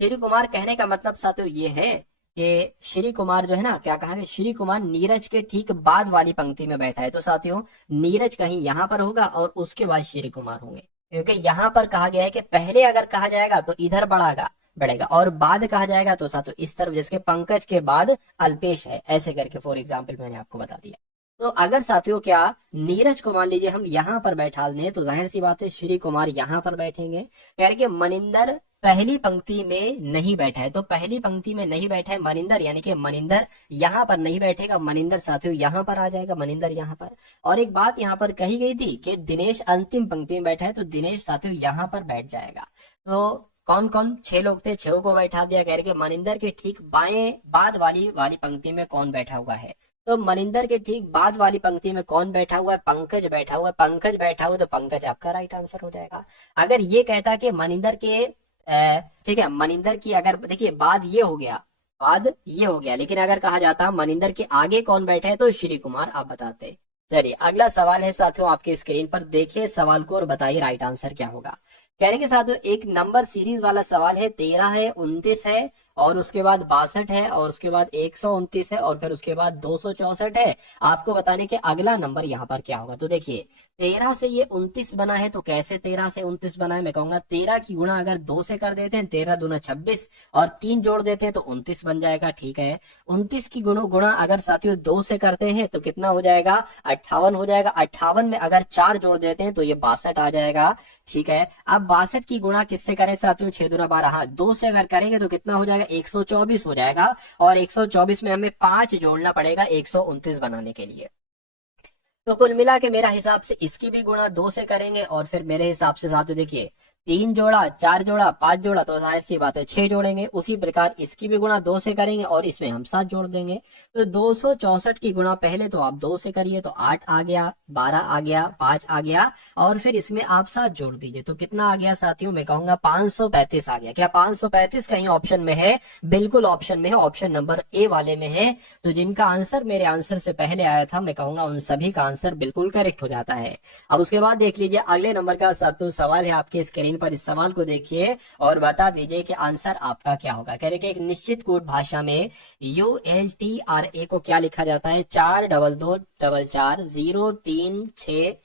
श्री कुमार कहने का मतलब साथियों ये है कि श्री कुमार जो है ना, क्या कहा, श्री कुमार नीरज के ठीक बाद वाली पंक्ति में बैठा है। तो साथियों नीरज कहीं यहाँ पर होगा और उसके बाद श्री कुमार होंगे, क्योंकि यहाँ पर कहा गया है कि पहले अगर कहा जाएगा तो इधर बढ़ेगा और बाद कहा जाएगा तो साथियों इस तरफ, जैसे पंकज के बाद अल्पेश है, ऐसे करके फॉर एग्जाम्पल मैंने आपको बता दिया। तो अगर साथियों क्या नीरज को मान लीजिए हम यहाँ पर बैठा दें, तो जाहिर सी बात है श्री कुमार यहाँ पर बैठेंगे। कह रहे कि मनिंदर पहली पंक्ति में नहीं बैठा है, तो पहली पंक्ति में नहीं बैठा है मनिंदर, यानी कि मनिंदर यहाँ पर नहीं बैठेगा, मनिंदर साथियों यहाँ पर आ जाएगा, मनिंदर यहाँ पर। और एक बात यहाँ पर कही गई थी कि दिनेश अंतिम पंक्ति में बैठा है, तो दिनेश साथियों यहाँ पर बैठ जाएगा। तो कौन कौन 6 लोग थे, 6 को बैठा दिया। कह रहे कि मनिंदर के ठीक बाएं बाद वाली पंक्ति में कौन बैठा हुआ है, तो मनिंदर के ठीक बाद वाली पंक्ति में कौन बैठा हुआ है, पंकज बैठा हुआ है। पंकज बैठा हुआ है तो पंकज आपका राइट आंसर हो जाएगा। अगर ये कहता कि मनिंदर के ठीक है, मनिंदर की अगर देखिए बाद ये हो गया, लेकिन अगर कहा जाता मनिंदर के आगे कौन बैठा है, तो श्री कुमार आप बताते। चलिए अगला सवाल है साथियों आपके स्क्रीन पर, देखिए सवाल को और बताइए राइट आंसर क्या होगा। कहने के साथियों एक नंबर सीरीज वाला सवाल है, 13 है, 29 है और उसके बाद 62 है और उसके बाद 129 है और फिर उसके बाद 264 है। आपको बताने के अगला नंबर यहाँ पर क्या होगा। तो देखिए 13 से ये 29 बना है, तो कैसे 13 से 29 बना है, मैं कहूंगा 13 की गुणा अगर 2 से कर देते हैं, 13 दूना 26 और 3 जोड़ देते हैं तो 29 बन जाएगा। ठीक है, 29 की गुणा अगर साथियों 2 से करते हैं तो कितना हो जाएगा, 58 हो जाएगा। 58 में अगर 4 जोड़ देते हैं तो ये 62 आ जाएगा। ठीक है, अब 62 की गुणा किससे करें साथियों, 6 दूना 12, हाँ 2 से अगर करेंगे तो कितना हो जाएगा, 124 हो जाएगा। और 124 में हमें 5 जोड़ना पड़ेगा 129 बनाने के लिए। तो कुल मिला के मेरा हिसाब से इसकी भी गुणा 2 से करेंगे और फिर मेरे हिसाब से साथियों देखिए 3 जोड़ा, 4 जोड़ा, 5 जोड़ा, तो जाहिर सी बात है 6 जोड़ेंगे। उसी प्रकार इसकी भी गुणा 2 से करेंगे और इसमें हम 7 जोड़ देंगे। तो 264 की गुणा पहले तो आप 2 से करिए तो 8 आ गया, 12 आ गया, 5 आ गया और फिर इसमें आप 7 जोड़ दीजिए तो कितना आ गया साथियों, मैं कहूंगा 535 आ गया। क्या 535 कहीं ऑप्शन में है? बिल्कुल ऑप्शन में है, ऑप्शन नंबर ए वाले में है। तो जिनका आंसर मेरे आंसर से पहले आया था, मैं कहूंगा उन सभी का आंसर बिल्कुल करेक्ट हो जाता है। अब उसके बाद देख लीजिए अगले नंबर का साथियों सवाल है आपके स्क्रीन पर। इस सवाल को देखिए और बता दीजिए कि आंसर आपका क्या होगा। कह रहे कि एक निश्चित कोड भाषा में ULTRA को क्या लिखा जाता है, 422444036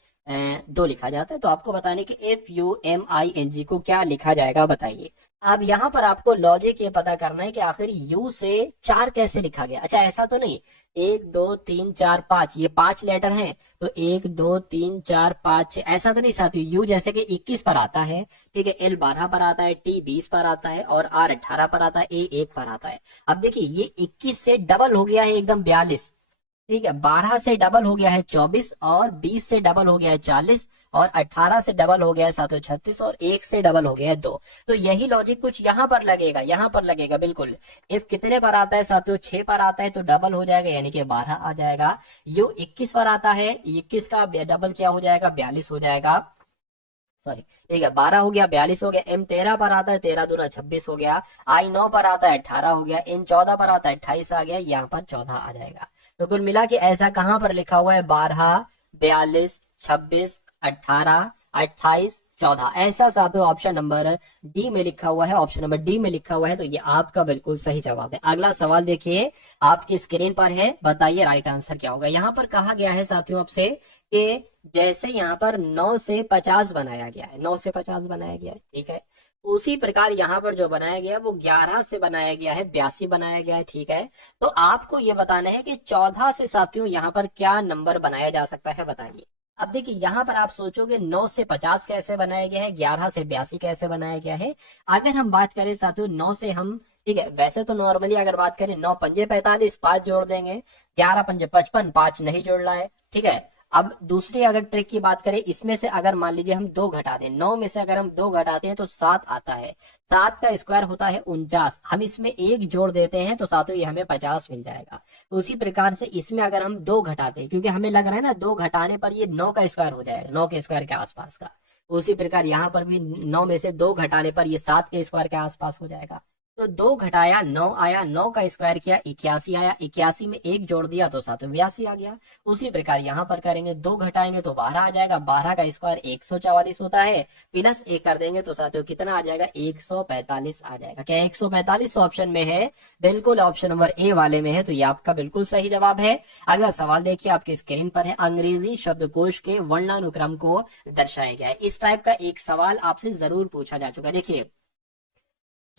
2 लिखा जाता है। तो आपको बताने कि FUMING को क्या लिखा जाएगा बताइए। अब यहाँ पर आपको लॉजिक ये पता करना है कि आखिर U से 4 कैसे लिखा गया। अच्छा ऐसा तो नहीं 1 2 3 4 5 ये 5 लेटर हैं तो 1 2 3 4 5 6 ऐसा तो नहीं साथियों। U जैसे कि 21 पर आता है, ठीक है, L 12 पर आता है, T 20 पर आता है और R 18 पर आता है, A 1 पर आता है। अब देखिए ये 21 से डबल हो गया है एकदम 42, ठीक है, 12 से डबल हो गया है 24 और 20 से डबल हो गया है 40 और 18 से डबल हो गया है 736 और 1 से डबल हो गया है 2। तो यही लॉजिक कुछ यहाँ पर लगेगा, यहाँ पर लगेगा बिल्कुल। F कितने पर आता है साथियों, 6 पर आता है तो डबल हो जाएगा यानी कि 12 आ जाएगा। U 21 पर आता है, 21 का डबल क्या हो जाएगा, 42 हो जाएगा, सॉरी ठीक है 12 हो गया, 42 हो गया। M 13 पर आता है, 13 दूना 26 हो गया। I 9 पर आता है, 18 हो गया। N 14 पर आता है, 28 आ गया, यहाँ पर 14 आ जाएगा। तो कुल मिला के ऐसा कहां पर लिखा हुआ है, 12 42 26 18 28 14, ऐसा साथियों ऑप्शन नंबर डी में लिखा हुआ है, ऑप्शन नंबर डी में लिखा हुआ है। तो ये आपका बिल्कुल सही जवाब है। अगला सवाल देखिए आपकी स्क्रीन पर है, बताइए राइट आंसर क्या होगा। यहाँ पर कहा गया है साथियों आपसे कि जैसे यहाँ पर 9 से 50 बनाया गया है, 9 से 50 बनाया गया है, ठीक है, उसी प्रकार यहाँ पर जो बनाया गया वो 11 से बनाया गया है, 82 बनाया गया है, ठीक है। तो आपको ये बताना है कि 14 से साथियों यहाँ पर क्या नंबर बनाया जा सकता है, बताइए। अब देखिए यहाँ पर आप सोचोगे 9 से 50 कैसे बनाया गया है, 11 से 82 कैसे बनाया गया है। अगर हम बात करें साथियों 9 से हम, ठीक है, वैसे तो नॉर्मली अगर बात करें 9 पंजे 45 5 जोड़ देंगे, 11 पंजे 55 5 नहीं जोड़ना है, ठीक है। अब दूसरी अगर ट्रिक की बात करें, इसमें से अगर मान लीजिए हम 2 घटा दें, 9 में से अगर हम 2 घटाते हैं तो 7 आता है, 7 का स्क्वायर होता है 49, हम इसमें 1 जोड़ देते हैं तो साथियों ये हमें 50 मिल जाएगा। तो उसी प्रकार से इसमें अगर हम 2 घटाते हैं, क्योंकि हमें लग रहा है ना 2 घटाने पर ये 9 का स्क्वायर हो जाएगा, 9 के स्क्वायर के आसपास का। उसी प्रकार यहाँ पर भी 9 में से 2 घटाने पर ये 7 के स्क्वायर के आसपास हो जाएगा। तो 2 घटाया 9 आया, 9 का स्क्वायर किया 81 आया, 81 में 1 जोड़ दिया तो साथ 82 आ गया। उसी प्रकार यहाँ पर करेंगे 2 घटाएंगे तो 12 आ जाएगा, 12 का स्क्वायर 144 होता है, प्लस 1 कर देंगे तो साथियों कितना आ जाएगा, 145 आ जाएगा। क्या 145 ऑप्शन में है? बिल्कुल ऑप्शन नंबर ए वाले में है। तो ये आपका बिल्कुल सही जवाब है। अगला सवाल देखिए आपके स्क्रीन पर है, अंग्रेजी शब्दकोश के वर्णानुक्रम को दर्शाया गया है। इस टाइप का एक सवाल आपसे जरूर पूछा जा चुका है। देखिए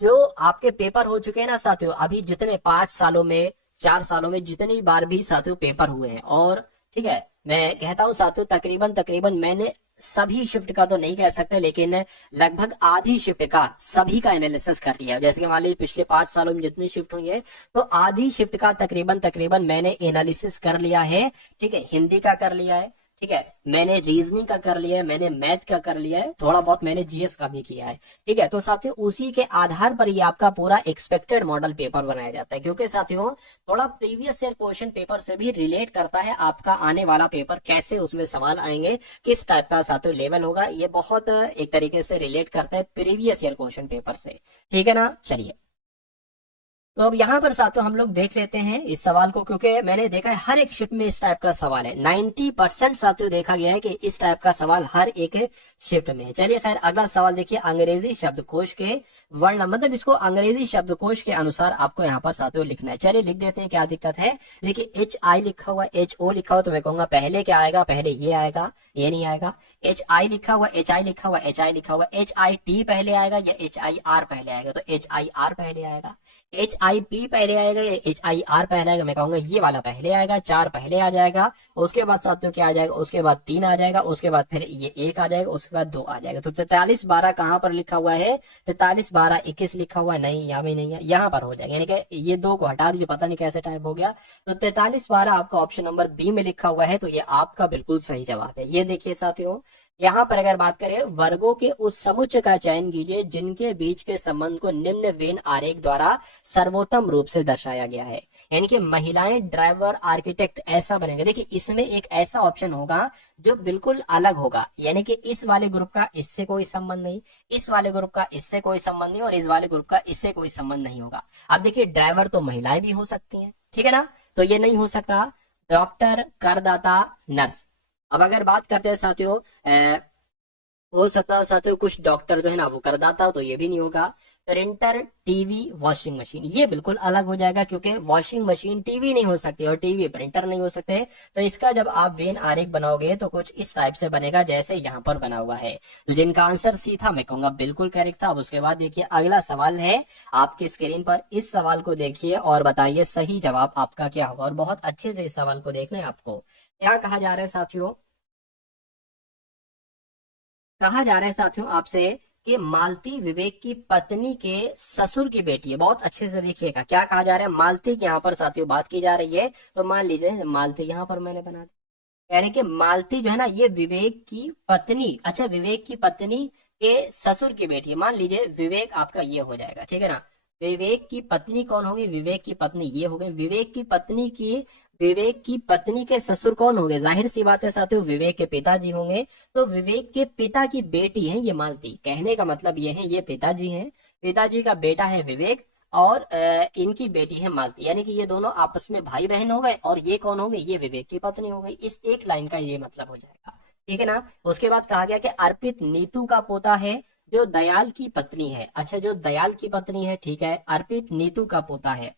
जो आपके पेपर हो चुके हैं ना साथियों, अभी जितने 5 सालों में 4 सालों में जितनी बार भी साथियों पेपर हुए हैं, और ठीक है मैं कहता हूं साथियों तकरीबन मैंने सभी शिफ्ट का तो नहीं कह सकते, लेकिन लगभग आधी शिफ्ट का सभी का एनालिसिस कर लिया। जैसे कि मान लीजिए पिछले 5 सालों में जितनी शिफ्ट हुई है तो आधी शिफ्ट का तकरीबन मैंने एनालिसिस कर लिया है, ठीक है। हिंदी का कर लिया है, ठीक है, मैंने रीजनिंग का कर लिया है, मैंने मैथ का कर लिया है, थोड़ा बहुत मैंने जीएस का भी किया है, ठीक है। तो साथियों उसी के आधार पर ये आपका पूरा एक्सपेक्टेड मॉडल पेपर बनाया जाता है, क्योंकि साथियों थोड़ा प्रीवियस ईयर क्वेश्चन पेपर से भी रिलेट करता है आपका आने वाला पेपर, कैसे उसमें सवाल आएंगे, किस टाइप का साथियों लेवल होगा, ये बहुत एक तरीके से रिलेट करता है प्रीवियस ईयर क्वेश्चन पेपर से, ठीक है ना। चलिए तो अब यहाँ पर साथियों हम लोग देख लेते हैं इस सवाल को, क्योंकि मैंने देखा है हर एक शिफ्ट में इस टाइप का सवाल है। 90% साथियों देखा गया है कि इस टाइप का सवाल हर एक शिफ्ट में है। चलिए खैर अगला सवाल देखिए, अंग्रेजी शब्दकोश के वर्ण, मतलब इसको अंग्रेजी शब्दकोश के अनुसार आपको यहाँ पर साथियों लिखना है। चलिए लिख देते हैं, क्या दिक्कत है। देखिए HI लिखा हुआ, HO लिखा हुआ, तो मैं कहूंगा पहले क्या आएगा, पहले ये आएगा, ये नहीं आएगा। HI लिखा हुआ, HI लिखा हुआ, HI लिखा हुआ, HIT पहले आएगा या HIR पहले आएगा, तो HIR पहले आएगा। HIP पहले आएगा या HIR पहले आएगा, मैं कहूंगा ये वाला पहले आएगा, 4 पहले आ जाएगा। उसके बाद साथियों क्या आ जाएगा, उसके बाद 3 आ जाएगा, उसके बाद फिर ये 1 आ जाएगा, उसके बाद 2 आ जाएगा। तो 43-12 कहाँ पर लिखा हुआ है, 43-12-21 लिखा हुआ है, नहीं यहाँ भी नहीं है, यहाँ पर हो जाएगा। यानी कि ये 2 को हटा दीजिए, पता नहीं कैसे टाइप हो गया। तो 43-12 आपका ऑप्शन नंबर बी में लिखा हुआ है, तो ये आपका बिल्कुल सही जवाब है। ये देखिए साथियों, यहाँ पर अगर बात करें, वर्गों के उस समुच्चय का चयन कीजिए जिनके बीच के संबंध को निम्न वेन आरेख द्वारा सर्वोत्तम रूप से दर्शाया गया है। यानी कि महिलाएं ड्राइवर आर्किटेक्ट ऐसा बनेगा। देखिए इसमें एक ऐसा ऑप्शन होगा जो बिल्कुल अलग होगा, यानी कि इस वाले ग्रुप का इससे कोई संबंध नहीं, इस वाले ग्रुप का इससे कोई संबंध नहीं, और इस वाले ग्रुप का इससे कोई संबंध नहीं होगा। अब देखिए ड्राइवर तो महिलाएं भी हो सकती हैं, ठीक है ना, तो ये नहीं हो सकता। डॉक्टर, करदाता, नर्स। अब अगर बात करते हैं साथियों, हो सकता है साथियों कुछ डॉक्टर जो है ना वो करदाता हो, तो ये भी नहीं होगा। प्रिंटर, टीवी, वॉशिंग मशीन, ये बिल्कुल अलग हो जाएगा, क्योंकि वॉशिंग मशीन टीवी नहीं हो सकती और टीवी प्रिंटर नहीं हो सकते। तो इसका जब आप वेन आरेख बनाओगे तो कुछ इस टाइप से बनेगा जैसे यहाँ पर बना हुआ है। तो जिनका आंसर सी था, मैं कहूंगा बिल्कुल करेक्ट था। अब उसके बाद देखिए अगला सवाल है आपकी स्क्रीन पर, इस सवाल को देखिए और बताइए सही जवाब आपका क्या होगा। और बहुत अच्छे से इस सवाल को देखना है आपको। क्या कहा जा रहा है साथियों, कहा जा रहा है साथियों आपसे कि मालती विवेक की पत्नी के ससुर की बेटी है। बहुत अच्छे से देखिएगा, क्या कहा जा रहा है, मालती की यहाँ पर साथियों बात की जा रही है। तो मान लीजिए मालती यहाँ पर मैंने बना दिया, यानी कि मालती जो है ना ये विवेक की पत्नी, अच्छा विवेक की पत्नी के ससुर की बेटी है। मान लीजिए विवेक आपका ये हो जाएगा, ठीक है ना। विवेक की पत्नी कौन होगी, विवेक की पत्नी ये हो गई। विवेक की पत्नी के ससुर कौन होंगे, जाहिर सी बात है साथियों विवेक के पिताजी होंगे। तो विवेक के पिता की बेटी है ये मालती। कहने का मतलब ये है, ये पिताजी हैं, पिताजी का बेटा है विवेक और इनकी बेटी है मालती, यानी कि ये दोनों आपस में भाई बहन हो गए। और ये कौन हो गई, ये विवेक की पत्नी हो गई। इस एक लाइन का ये मतलब हो जाएगा, ठीक है ना। उसके बाद कहा गया कि अर्पित नीतू का पोता है जो दयाल की पत्नी है। अच्छा जो दयाल की पत्नी है, ठीक है, अर्पित नीतू का पोता है।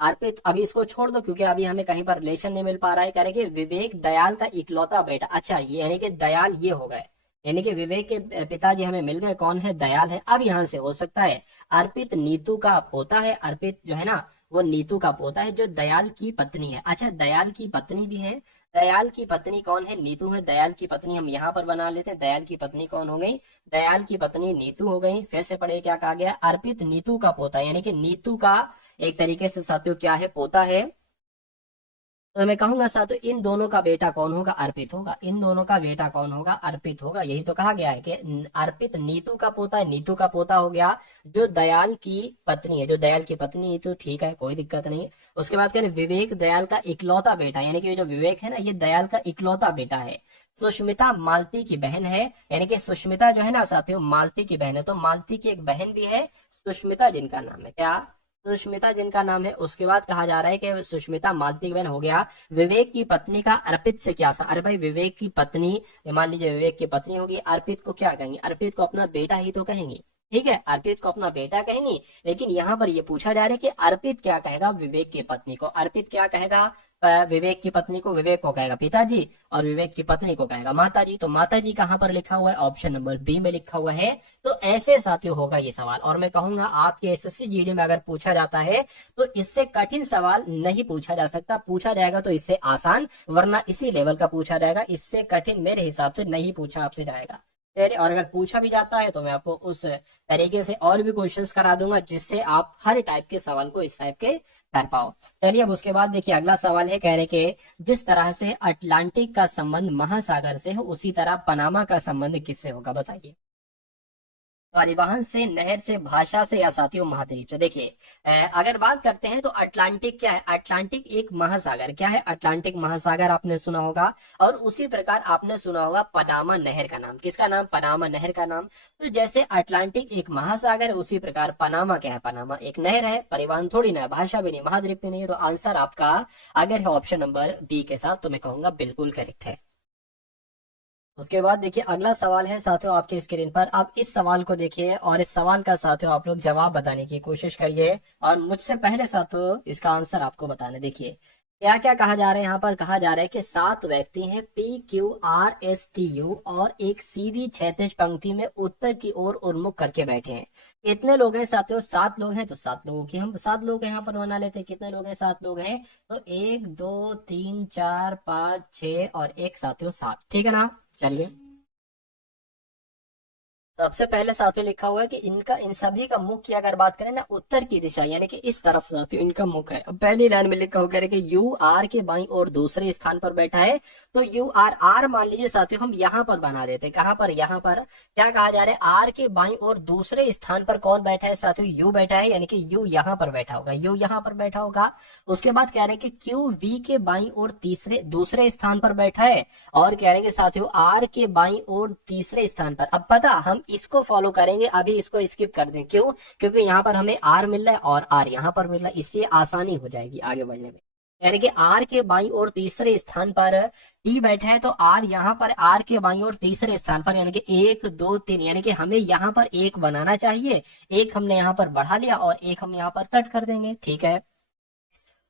अर्पित अभी इसको छोड़ दो, क्योंकि अभी हमें कहीं पर रिलेशन नहीं मिल पा रहा है। कह रहे कि विवेक दयाल का इकलौता बेटा। अच्छा ये यानी कि दयाल ये हो गए, यानी कि विवेक के पिताजी हमें मिल गए, कौन है, दयाल है। अब यहाँ से हो सकता है अर्पित नीतू का पोता है, अर्पित जो है ना वो नीतू का पोता है जो दयाल की पत्नी है। अच्छा दयाल की पत्नी भी है, दयाल की पत्नी कौन है, नीतू है। दयाल की पत्नी हम यहाँ पर बना लेते हैं, दयाल की पत्नी कौन हो गई, दयाल की पत्नी नीतू हो गई। फिर से पढ़े क्या कहा गया, अर्पित नीतू का पोता, यानी कि नीतू का एक तरीके से साथियों क्या है, पोता है। तो मैं कहूंगा साथियों इन दोनों का बेटा कौन होगा, अर्पित होगा। इन दोनों का बेटा कौन होगा, अर्पित होगा। यही तो कहा गया है कि अर्पित नीतू का पोता है, नीतू का पोता हो गया जो दयाल की पत्नी है, जो दयाल की पत्नी नीतू, ठीक है कोई दिक्कत नहीं। उसके बाद कह रहे विवेक दयाल का इकलौता बेटा, यानी कि जो विवेक है ना ये दयाल का इकलौता बेटा है। सुष्मिता मालती की बहन है, यानी कि सुष्मिता जो है ना साथियों मालती की बहन है। तो मालती की एक बहन भी है सुष्मिता, जिनका नाम है क्या, सुष्मिता जिनका नाम है। उसके बाद कहा जा रहा है कि सुष्मिता मालती की बहन हो गया। विवेक की पत्नी का अर्पित से क्या सा, अरे भाई विवेक की पत्नी, मान लीजिए विवेक की पत्नी होगी, अर्पित को क्या कहेंगे, अर्पित को अपना बेटा ही तो कहेंगे, ठीक है, अर्पित को अपना बेटा कहेंगी। लेकिन यहाँ पर ये पूछा जा रहा है कि अर्पित क्या कहेगा विवेक की पत्नी को, अर्पित क्या कहेगा विवेक की पत्नी को, विवेक को कहेगा पिताजी और विवेक की पत्नी को कहेगा माताजी। तो माताजी कहाँ पर लिखा हुआ है, ऑप्शन नंबर बी में लिखा हुआ है। तो ऐसे साथियों होगा ये सवाल। और मैं कहूंगा आपके एसएससी जीडी में अगर पूछा जाता है तो इससे कठिन सवाल नहीं पूछा जा सकता, पूछा जाएगा तो इससे आसान, वरना इसी लेवल का पूछा जाएगा, इससे कठिन मेरे हिसाब से नहीं पूछा आपसे जाएगा। और अगर पूछा भी जाता है तो मैं आपको उस तरीके से और भी क्वेश्चंस करा दूंगा जिससे आप हर टाइप के सवाल को इस टाइप के कर पाओ। चलिए अब उसके बाद देखिए अगला सवाल है, कह रहे कि जिस तरह से अटलांटिक का संबंध महासागर से हो उसी तरह पनामा का संबंध किससे होगा, बताइए। परिवहन से, नहर से, भाषा से, या साथियों महाद्वीप से। देखिए अगर बात करते हैं तो अटलांटिक क्या है, अटलांटिक एक महासागर, क्या है अटलांटिक महासागर, आपने सुना होगा। और उसी प्रकार आपने सुना होगा पनामा नहर का नाम, किसका नाम, पनामा नहर का नाम। तो जैसे अटलांटिक एक महासागर है, उसी प्रकार पनामा क्या है, पनामा एक नहर है। परिवहन थोड़ी ना है, भाषा भी नहीं, महाद्वीप भी नहीं है। तो आंसर आपका अगर है ऑप्शन नंबर बी के साथ, तो मैं कहूंगा बिल्कुल करेक्ट है। उसके बाद देखिए अगला सवाल है साथियों आपके स्क्रीन पर। आप इस सवाल को देखिए और इस सवाल का साथियों आप लोग जवाब बताने की कोशिश करिए, और मुझसे पहले साथियों इसका आंसर आपको बताने। देखिए क्या क्या कहा जा रहा है यहाँ पर, कहा जा रहा है कि 7 व्यक्ति हैं PQRSTU और एक सीधी क्षैतिज पंक्ति में उत्तर की ओर उन्मुख करके बैठे हैं। कितने लोग हैं साथियों, 7 लोग हैं। तो 7 लोगों की हम 7 लोग यहाँ पर बना लेते हैं। कितने लोग हैं, 7 लोग हैं। तो 1 2 3 4 5 6 और एक साथियों 7, ठीक है ना। चलिए सबसे पहले साथियों लिखा हुआ है कि इनका, इन सभी का मुख की अगर बात करें ना उत्तर की दिशा, यानी कि इस तरफ साथियों इनका मुख है। अब पहली लाइन में लिखा हुआ है कि यू आर के बाईं और दूसरे स्थान पर बैठा है। तो यू आर, आर मान लीजिए साथियों हम यहाँ पर बना देते हैं। कहाँ पर, यहाँ पर। क्या कहा जा रहा है, आर के बाईं और दूसरे स्थान पर कौन बैठा है साथियों, यू बैठा है, यानी कि यू यहाँ पर बैठा होगा, यू यहाँ पर बैठा होगा। उसके बाद कह रहे हैं कि क्यू वी के बाईं और दूसरे स्थान पर बैठा है। और कह रहे हैं कि साथियों आर के बाईं और तीसरे स्थान पर। अब पता हम इसको फॉलो करेंगे, अभी इसको स्किप कर दें। क्यों, क्योंकि यहाँ पर हमें आर मिल रहा है और आर यहाँ पर मिल रहा है, इसलिए आसानी हो जाएगी आगे बढ़ने में। यानी कि आर के बाईं और तीसरे स्थान पर टी बैठा है, तो आर यहाँ पर, आर के बाईं और तीसरे स्थान पर, यानी कि 1 2 3, यानी कि हमें यहाँ पर एक बनाना चाहिए। एक हमने यहाँ पर बढ़ा लिया और एक हम यहाँ पर कट कर देंगे, ठीक है।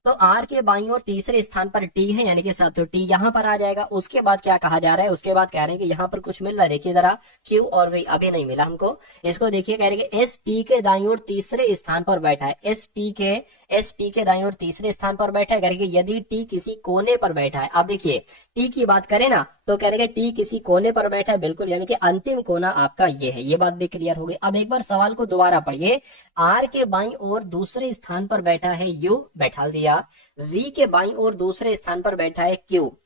तो आर के बाईं और तीसरे स्थान पर टी है, यानी कि साथियों टी यहाँ पर आ जाएगा। उसके बाद क्या कहा जा रहा है, उसके बाद कह रहे हैं कि यहाँ पर कुछ मिल रहा है, देखिए जरा क्यू और वी अभी नहीं मिला हमको। इसको देखिए, कह रहे हैं कि एस पी के दाईं और तीसरे स्थान पर बैठा है। एस पी के दाईं और तीसरे स्थान पर बैठा है। कह रहे हैं कि यदि टी किसी कोने पर बैठा है। अब देखिए टी की बात करें ना, तो कह रहे हैं कि टी किसी कोने पर बैठा है, बिल्कुल, यानी कि अंतिम कोना आपका ये है। ये बात भी क्लियर हो गई। अब एक बार सवाल को दोबारा पढ़िए। आर के बाईं और दूसरे स्थान पर बैठा है यू, बैठा दिया। वी के बाईं और दूसरे स्थान पर बैठा है क्यू,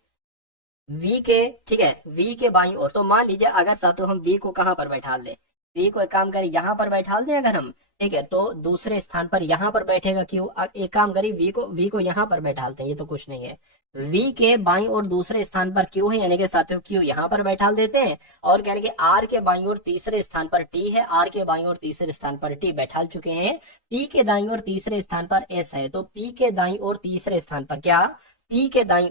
वी के, ठीक है, वी के बाईं ओर। तो मान लीजिए अगर साथियों हम वी को कहां पर बैठा दें, वी को एक काम करें यहाँ पर बैठा दें अगर हम, ठीक है, तो दूसरे स्थान पर यहाँ पर बैठेगा क्यू। एक काम करिए वी को यहाँ पर बैठालते हैं, ये तो कुछ नहीं है। वी के बाईं और दूसरे स्थान पर क्यू है, यानी कि साथियों क्यू यहाँ पर बैठाल देते हैं। और कहने के आर के बाईं और तीसरे स्थान पर टी है, आर के बाईं और तीसरे स्थान पर टी बैठाल चुके हैं। पी के दाईं और तीसरे स्थान पर एस है, तो पी के दाईं और तीसरे स्थान पर क्या, पी के दाईं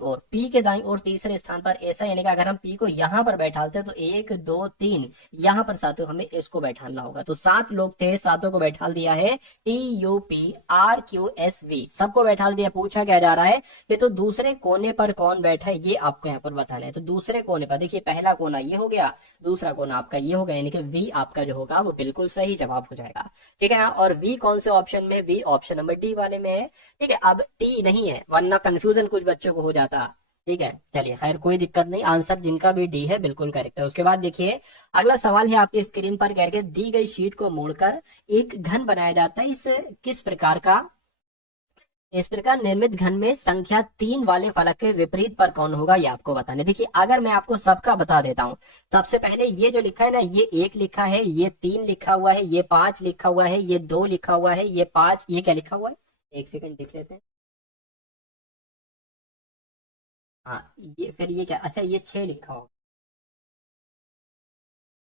ओर तीसरे स्थान पर ऐसा, यानी कि अगर हम पी को यहाँ पर बैठाते हैं तो 1 2 3 यहाँ पर साथियों हमें इसको बैठाना होगा। तो 7 लोग थे, 7 को बैठाल दिया है। TUPRQSV सबको बैठाल दिया। पूछा क्या जा रहा है कि तो दूसरे कोने पर कौन बैठा है, ये आपको यहाँ पर बताना है। तो दूसरे कोने पर देखिए पहला कोना ये हो गया, दूसरा कोना आपका ये हो गया, यानी कि वी आपका जो होगा वो बिल्कुल सही जवाब हो जाएगा, ठीक है ना। और वी कौन से ऑप्शन में, वी ऑप्शन नंबर डी वाले में है, ठीक है। अब टी नहीं है, वरना कंफ्यूजन कुछ बच्चों को हो जाता, ठीक है। चलिए खैर कोई दिक्कत नहीं, आंसर जिनका भी डी है बिल्कुल करेक्ट है। उसके बाद देखिए अगला सवाल है आपकी स्क्रीन पर, कह के दी गई शीट को मोड़कर एक घन बनाया जाता है, इस किस प्रकार का, इस प्रकार निर्मित घन में संख्या 3 वाले फलक के विपरीत पर कौन होगा, ये आपको बताने। देखिए अगर मैं आपको सबका बता देता हूं, सबसे पहले ये जो लिखा है ना, ये 1 लिखा है, ये 3 लिखा हुआ है, ये 5 लिखा हुआ है, ये 2 लिखा हुआ है, ये 5, ये क्या लिखा हुआ है, एक सेकंड देख लेते हैं। हाँ ये फिर ये क्या, अच्छा ये 6 लिखा हुआ,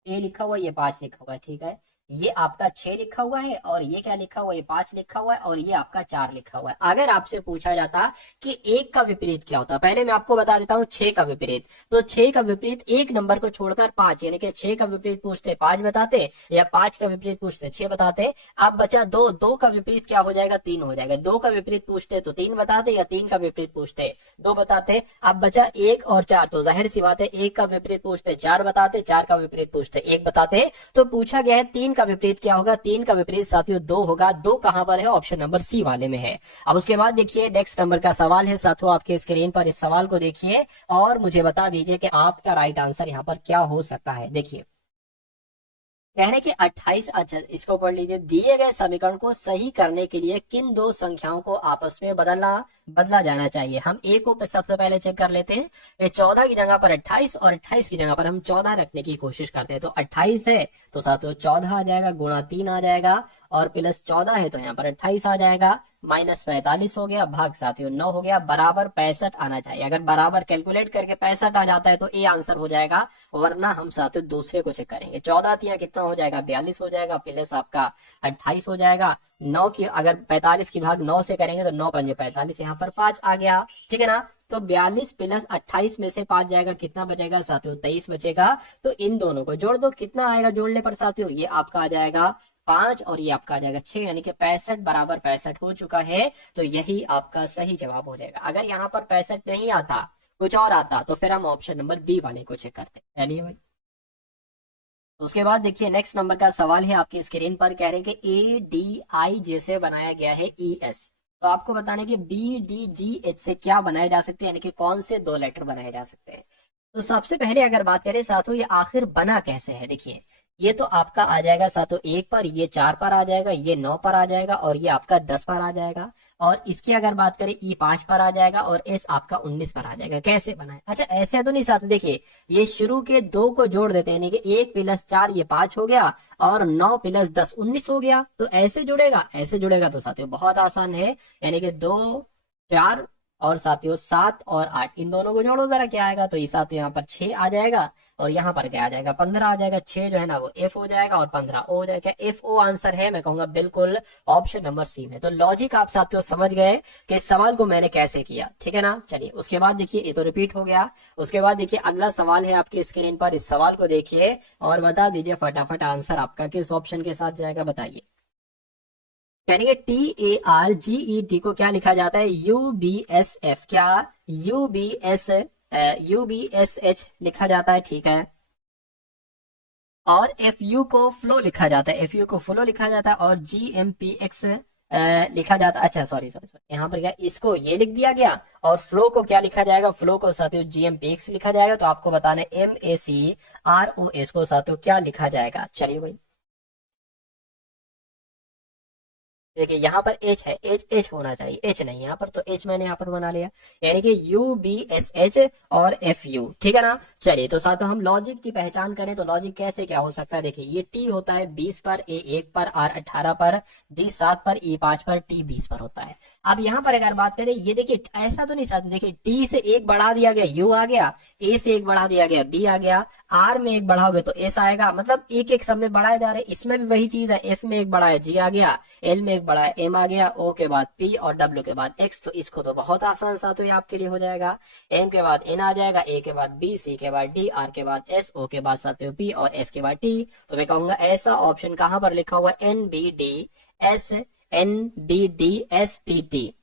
ये लिखा हुआ, ये 5 लिखा हुआ है, ठीक है। ये आपका 6 लिखा हुआ है, और ये क्या लिखा हुआ है, ये 5 लिखा हुआ है, और ये आपका 4 लिखा हुआ है। अगर आपसे पूछा जाता कि 1 का विपरीत क्या होता, पहले मैं आपको बता देता हूँ 6 का विपरीत। तो 6 का विपरीत एक नंबर को छोड़कर 5, यानी कि 6 का विपरीत पूछते 5 बताते, या 5 का विपरीत पूछते 6 बताते। अब बचा 2, 2 का विपरीत क्या हो जाएगा, 3 हो जाएगा। 2 का विपरीत पूछते तो 3 बताते, या 3 का विपरीत पूछते 2 बताते। अब बचा 1 और 4, तो जाहिर सी बात है 1 का विपरीत पूछते 4 बताते, 4 का विपरीत पूछते 1 बताते। तो पूछा गया है 3 का विपरीत क्या होगा, 3 का विपरीत साथियों 2 होगा। 2 कहां पर है, ऑप्शन नंबर सी वाले में है। अब उसके बाद देखिए नेक्स्ट नंबर का सवाल है साथियों आपके स्क्रीन पर, इस सवाल को देखिए और मुझे बता दीजिए कि आपका राइट आंसर यहाँ पर क्या हो सकता है। देखिए कहने की 28, अच्छा इसको पढ़ लीजिए। दिए गए समीकरण को सही करने के लिए किन दो संख्याओं को आपस में बदलना बदला जाना चाहिए। हम ए को सबसे पहले चेक कर लेते हैं। ये 14 की जगह पर 28 और 28 की जगह पर हम 14 रखने की कोशिश करते हैं। तो 28 है तो साथियों 14 आ जाएगा, गुणा 3 आ जाएगा और प्लस 14 है तो यहाँ पर 28 आ जाएगा, माइनस 45 हो गया, भाग साथियों 9 हो गया, बराबर 65 आना चाहिए। अगर बराबर कैलकुलेट करके 65 आ जाता है तो ए आंसर हो जाएगा, वरना हम साथियों दूसरे को चेक करेंगे। 14 तिया कितना हो जाएगा, 42 हो जाएगा, प्लस आपका 28 हो जाएगा। 9 की अगर 45 की भाग 9 से करेंगे तो 9 पंजे 45, यहाँ पर 5 आ गया, ठीक है ना। तो 42 प्लस 28 में से 5 जाएगा, कितना बचेगा साथियों, 23 बचेगा। तो इन दोनों को जोड़ दो, कितना आएगा जोड़ने पर साथियों, ये आपका आ जाएगा 5 और ये आपका आ जाएगा 6, यानी कि 65 बराबर 65 हो चुका है। तो यही आपका सही जवाब हो जाएगा। अगर यहाँ पर 65 नहीं आता, कुछ और आता, तो फिर हम ऑप्शन नंबर बी वाले को चेक करते हैं। चलिए भाई, उसके बाद देखिए नेक्स्ट नंबर का सवाल है आपकी स्क्रीन पर। कह रहे हैं कि ए डी आई जैसे बनाया गया है ई एस, तो आपको बताना है कि बी डी जी एच से क्या बनाए जा सकते हैं, यानी कि कौन से दो लेटर बनाए जा सकते हैं। तो सबसे पहले अगर बात करें साथियों, ये आखिर बना कैसे है। देखिए ये तो आपका आ जाएगा साथियों 1 पर, ये 4 पर आ जाएगा, ये 9 पर आ जाएगा और ये आपका 10 पर आ जाएगा। और इसकी अगर बात करें ई 5 पर आ जाएगा और एस आपका 19 पर आ जाएगा। कैसे बना है, अच्छा ऐसे तो नहीं साथियों, देखिए ये शुरू के दो को जोड़ देते हैं, यानी कि 1 प्लस 4 ये 5 हो गया और 9 प्लस 10 19 हो गया। तो ऐसे जुड़ेगा, ऐसे जुड़ेगा तो साथियों बहुत आसान है, यानी कि 2 4 और साथियों 7 और 8 इन दोनों को जोड़ो जरा, क्या आएगा, तो ये साथियों यहाँ पर 6 आ जाएगा और यहाँ पर क्या आ जाएगा 15 आ जाएगा। 6 जो है ना वो एफ हो जाएगा और 15 ओ हो जाएगा। एफ ओ आंसर है, मैं कहूंगा बिल्कुल ऑप्शन नंबर सी में। तो लॉजिक आप साथियों समझ गए कि इस सवाल को मैंने कैसे किया, ठीक है ना। चलिए उसके बाद देखिए, ये तो रिपीट हो गया। उसके बाद देखिए अगला सवाल है आपकी स्क्रीन पर, इस सवाल को देखिए और बता दीजिए फटाफट आंसर आपका किस ऑप्शन के साथ जाएगा, बताइए। यानी TARGET को क्या लिखा जाता है, UBSF, क्या UBSH लिखा जाता है, ठीक है। और FU को फ्लो लिखा जाता है, FU को फ्लो लिखा जाता है और GMPX लिखा जाता है। अच्छा सॉरी सॉरी सॉरी, यहाँ पर क्या इसको ये लिख दिया गया और फ्लो को क्या लिखा जाएगा, फ्लो को साथियों GMPX लिखा जाएगा। तो आपको बताना है MACROS को साथियों क्या लिखा जाएगा। चलिए भाई देखिए यहाँ पर एच है, एच एच होना चाहिए, एच नहीं यहाँ पर, तो एच मैंने यहाँ पर बना लिया, यानी कि UBSH और FU, ठीक है ना। चलिए तो साथ हम लॉजिक की पहचान करें तो लॉजिक कैसे क्या हो सकता है। देखिए ये T होता है 20 पर, A 1 पर, R 18 पर, G 7 पर, E 5 पर, T 20 पर होता है। अब यहाँ पर अगर बात करें, ये देखिए ऐसा तो नहीं साथ, देखिए T से 1 बढ़ा दिया गया U आ गया, A से 1 बढ़ा दिया गया B आ गया, R में 1 बढ़ाओगे तो S आएगा, मतलब एक एक सब में बढ़ाए जा रहे। इसमें भी वही चीज है, F में 1 बढ़ा है G आ गया, L में 1 बढ़ा है M आ गया, O के बाद P और W के बाद X। तो इसको तो बहुत आसान सा तो ये आपके लिए हो जाएगा। M के बाद N आ जाएगा, A के बाद B, C के बाद D, R के बाद S, O के बाद साथियों P और S के बाद T। तो मैं कहूंगा ऐसा ऑप्शन कहां पर लिखा हुआ है, NBDSPT।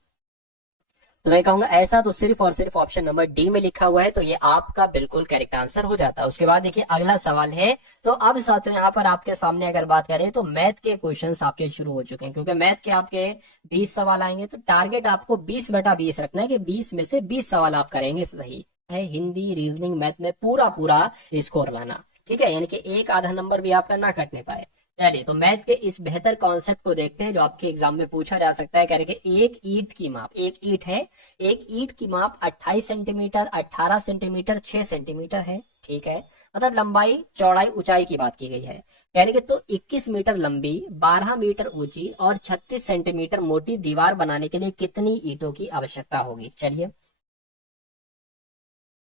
तो मैं कहूंगा ऐसा तो सिर्फ और सिर्फ ऑप्शन नंबर डी में लिखा हुआ है, तो ये आपका बिल्कुल करेक्ट आंसर हो जाता है। उसके बाद देखिए अगला सवाल है। तो अब साथियों यहाँ पर आपके सामने अगर बात करें तो मैथ के क्वेश्चंस आपके शुरू हो चुके हैं, क्योंकि मैथ के आपके 20 सवाल आएंगे। तो टारगेट आपको 20/20 रखना है कि 20 में से 20 सवाल आप करेंगे, सही है। हिंदी रीजनिंग मैथ में पूरा पूरा स्कोर लाना, ठीक है, यानी कि एक आधा नंबर भी आपका ना कटने पाए। चलिए तो मैथ के इस बेहतर कॉन्सेप्ट को देखते हैं जो आपके एग्जाम में पूछा जा सकता है। कह रहे कि एक ईंट की माप, एक ईंट है, एक ईंट की माप 28 सेंटीमीटर, 18 सेंटीमीटर, 6 सेंटीमीटर है, ठीक है। मतलब लंबाई चौड़ाई ऊंचाई की बात की गई है, यानी कि तो 21 मीटर लंबी, 12 मीटर ऊंची और 36 सेंटीमीटर मोटी दीवार बनाने के लिए कितनी ईंटों की आवश्यकता होगी। चलिए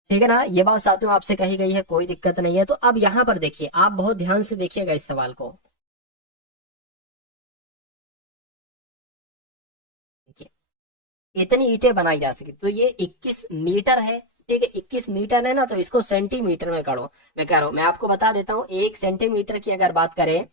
ठीक है ना, ये बात साथियों आपसे कही गई है, कोई दिक्कत नहीं है। तो अब यहाँ पर देखिए, आप बहुत ध्यान से देखिएगा इस सवाल को। इतनी ईंटें बनाई जा सके, तो ये 21 मीटर है, ठीक है। 21 मीटर है ना, तो इसको सेंटीमीटर में करो। मैं कह रहा हूं, मैं आपको बता देता हूं, 1 सेंटीमीटर की अगर बात करें,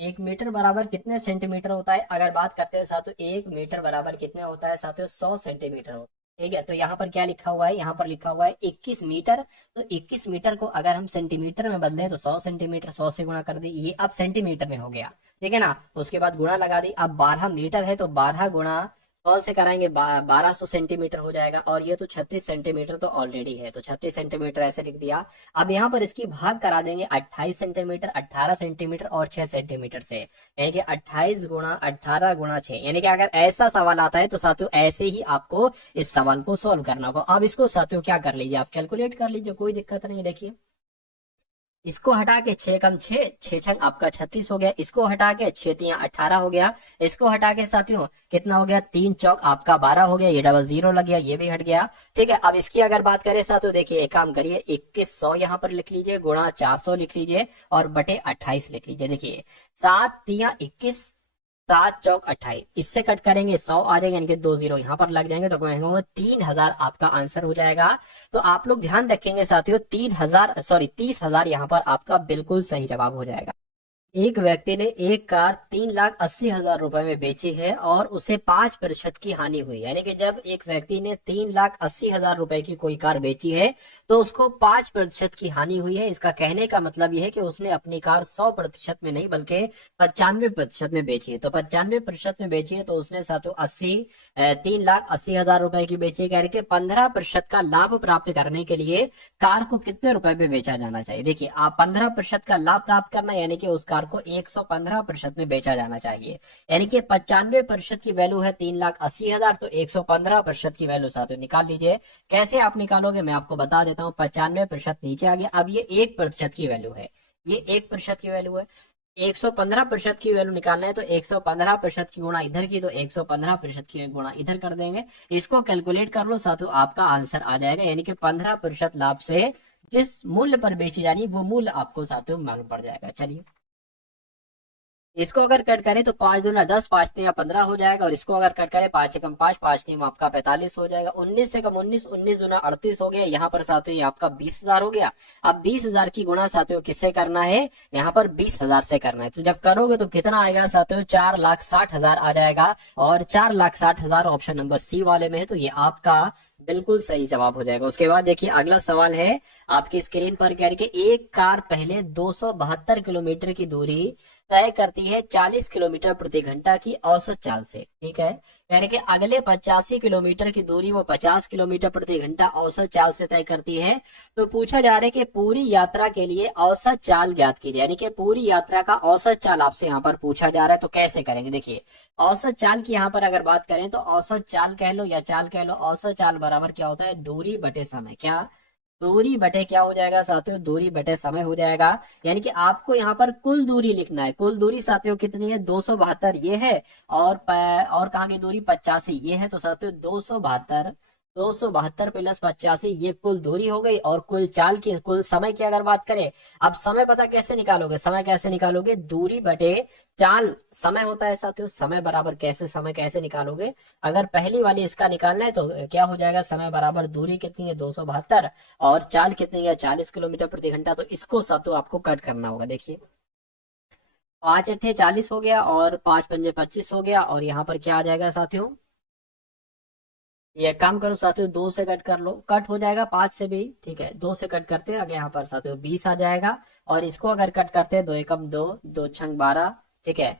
1 मीटर बराबर कितने सेंटीमीटर होता है, अगर बात करते हैं साथियों, 1 मीटर बराबर कितने होता है साथियों, 100 सेंटीमीटर होता है, ठीक है। तो यहाँ पर क्या लिखा हुआ है, यहाँ पर लिखा हुआ है 21 मीटर। तो 21 मीटर को अगर हम सेंटीमीटर में बदले तो 100 सेंटीमीटर, 100 से गुणा कर दी, ये अब सेंटीमीटर में हो गया, ठीक है ना। उसके बाद गुणा लगा दी। अब 12 मीटर है तो 12 गुणा कौन से कराएंगे, 1200 सेंटीमीटर हो जाएगा, और ये तो 36 सेंटीमीटर तो ऑलरेडी है, तो 36 सेंटीमीटर ऐसे लिख दिया। अब यहाँ पर इसकी भाग करा देंगे 28 सेंटीमीटर, 18 सेंटीमीटर और 6 सेंटीमीटर से, यानी कि 28 गुणा 18 गुणा 6, यानी कि अगर ऐसा सवाल आता है तो साथियों ऐसे ही आपको इस सवाल को सोल्व करना होगा। अब इसको साथियों क्या कर लीजिए, आप कैलकुलेट कर लीजिए, कोई दिक्कत नहीं। देखिए इसको हटा के 6 कम 6, 6 छंग आपका 36 हो गया, इसको हटा के 6 तिया 18 हो गया, इसको हटा के साथियों कितना हो गया, 3 चौक आपका 12 हो गया, ये डबल जीरो लग गया, ये भी हट गया। ठीक है, अब इसकी अगर बात करें साथियों, देखिए एक काम करिए, 2100 यहाँ पर लिख लीजिए, गुणा 400 लिख लीजिए और बटे 28 लिख लीजिए। देखिए 7 तिया 21, 7 चौक 28, इससे कट करेंगे 100 आ जाएगा, यानी कि 2 जीरो यहाँ पर लग जाएंगे, तो 3000 आपका आंसर हो जाएगा। तो आप लोग ध्यान रखेंगे साथियों, 30,000 यहाँ पर आपका बिल्कुल सही जवाब हो जाएगा। एक व्यक्ति ने एक कार 3,80,000 रुपए में बेची है और उसे 5% की हानि हुई, यानी कि जब एक व्यक्ति ने 3,80,000 रुपए की कोई कार बेची है तो उसको 5% की हानि हुई है। इसका कहने का मतलब यह है कि उसने अपनी कार 100% में नहीं बल्कि 95% में बेची है। तो 95% में बेची है तो उसने साथों 3,80,000 रुपए की बेची है, यानी कि 15% का लाभ प्राप्त करने के लिए कार को कितने रुपए में बेचा जाना चाहिए। देखिए आप 15% का लाभ प्राप्त करना, यानी कि उस कार को 115% में बेचा जाना चाहिए, यानी कि 95% की वैल्यू है 3,80,000, तो 115% की वैल्यू साथ निकाल लीजिए। कैसे आप निकालोगे मैं आपको बता देता हूँ। 95% नीचे आ गया, अब ये 1% की वैल्यू है, ये 1% की वैल्यू है, 115% की वैल्यू निकालना है तो 115% की गुणा इधर की, तो 115% की गुणा इधर कर देंगे, इसको कैलकुलेट कर लो साथियों, आपका आंसर आ जाएगा। यानी कि 15% लाभ से जिस मूल्य पर बेची जानी वो मूल्य आपको साथियों मालूम पड़ जाएगा। चलिए इसको अगर कट करें तो 5 दूना 10, 5 तिया 15 हो जाएगा, और इसको अगर कट करें 5 से कम 5, 5 तिया आपका 45 हो जाएगा, 19 से कम 19, 19 दूना 38 हो गया, यहाँ पर साथियों ये आपका 20,000 हो गया। अब 20,000 की गुणा साथियों किससे करना है, यहाँ पर 20,000 से करना है, तो जब करोगे तो कितना आएगा साथियों, 4,60,000 आ जाएगा, और 4,60,000 ऑप्शन नंबर सी वाले में है, तो ये आपका बिल्कुल सही जवाब हो जाएगा। उसके बाद देखिए अगला सवाल है आपकी स्क्रीन पर, कह रही है एक कार पहले 272 किलोमीटर की दूरी तय करती है 40 किलोमीटर प्रति घंटा की औसत चाल से। ठीक है, यानी कि अगले 85 किलोमीटर की दूरी वो 50 किलोमीटर प्रति घंटा औसत चाल से तय करती है। तो पूछा जा रहा है कि पूरी यात्रा के लिए औसत चाल ज्ञात कीजिए, यानी कि पूरी यात्रा का औसत चाल आपसे यहाँ पर पूछा जा रहा है। तो कैसे करेंगे, देखिए औसत चाल की यहाँ पर अगर बात करें तो औसत चाल कह लो या चाल कह लो, औसत चाल बराबर क्या होता है, दूरी बटे समय। क्या दूरी बटे क्या हो जाएगा साथियों, दूरी बटे समय हो जाएगा। यानी कि आपको यहाँ पर कुल दूरी लिखना है। कुल दूरी साथियों कितनी है, 272 ये है, और कहाँ की दूरी 85 ये है, तो साथियों 272 प्लस 85 ये कुल दूरी हो गई। और कुल चाल की, कुल समय की अगर बात करें, अब समय पता कैसे निकालोगे, समय कैसे निकालोगे, दूरी बटे चाल समय होता है साथियों। समय बराबर समय कैसे निकालोगे, अगर पहली वाली इसका निकालना है तो क्या हो जाएगा, समय बराबर दूरी कितनी है 272 और चाल कितनी है 40 किलोमीटर प्रति घंटा। तो इसको साथियों आपको कट करना होगा। देखिए 5 अट्ठे 40 हो गया और 5 पंजे 25 हो गया, और यहाँ पर क्या आ जाएगा साथियों, ये काम करो साथियों 2 से कट कर लो, कट हो जाएगा 5 से भी। ठीक है, 2 से कट करते हैं, आगे यहाँ पर साथियों 20 आ जाएगा, और इसको अगर कट करते हैं 2 एकम 2, 2 छंग 12। ठीक है,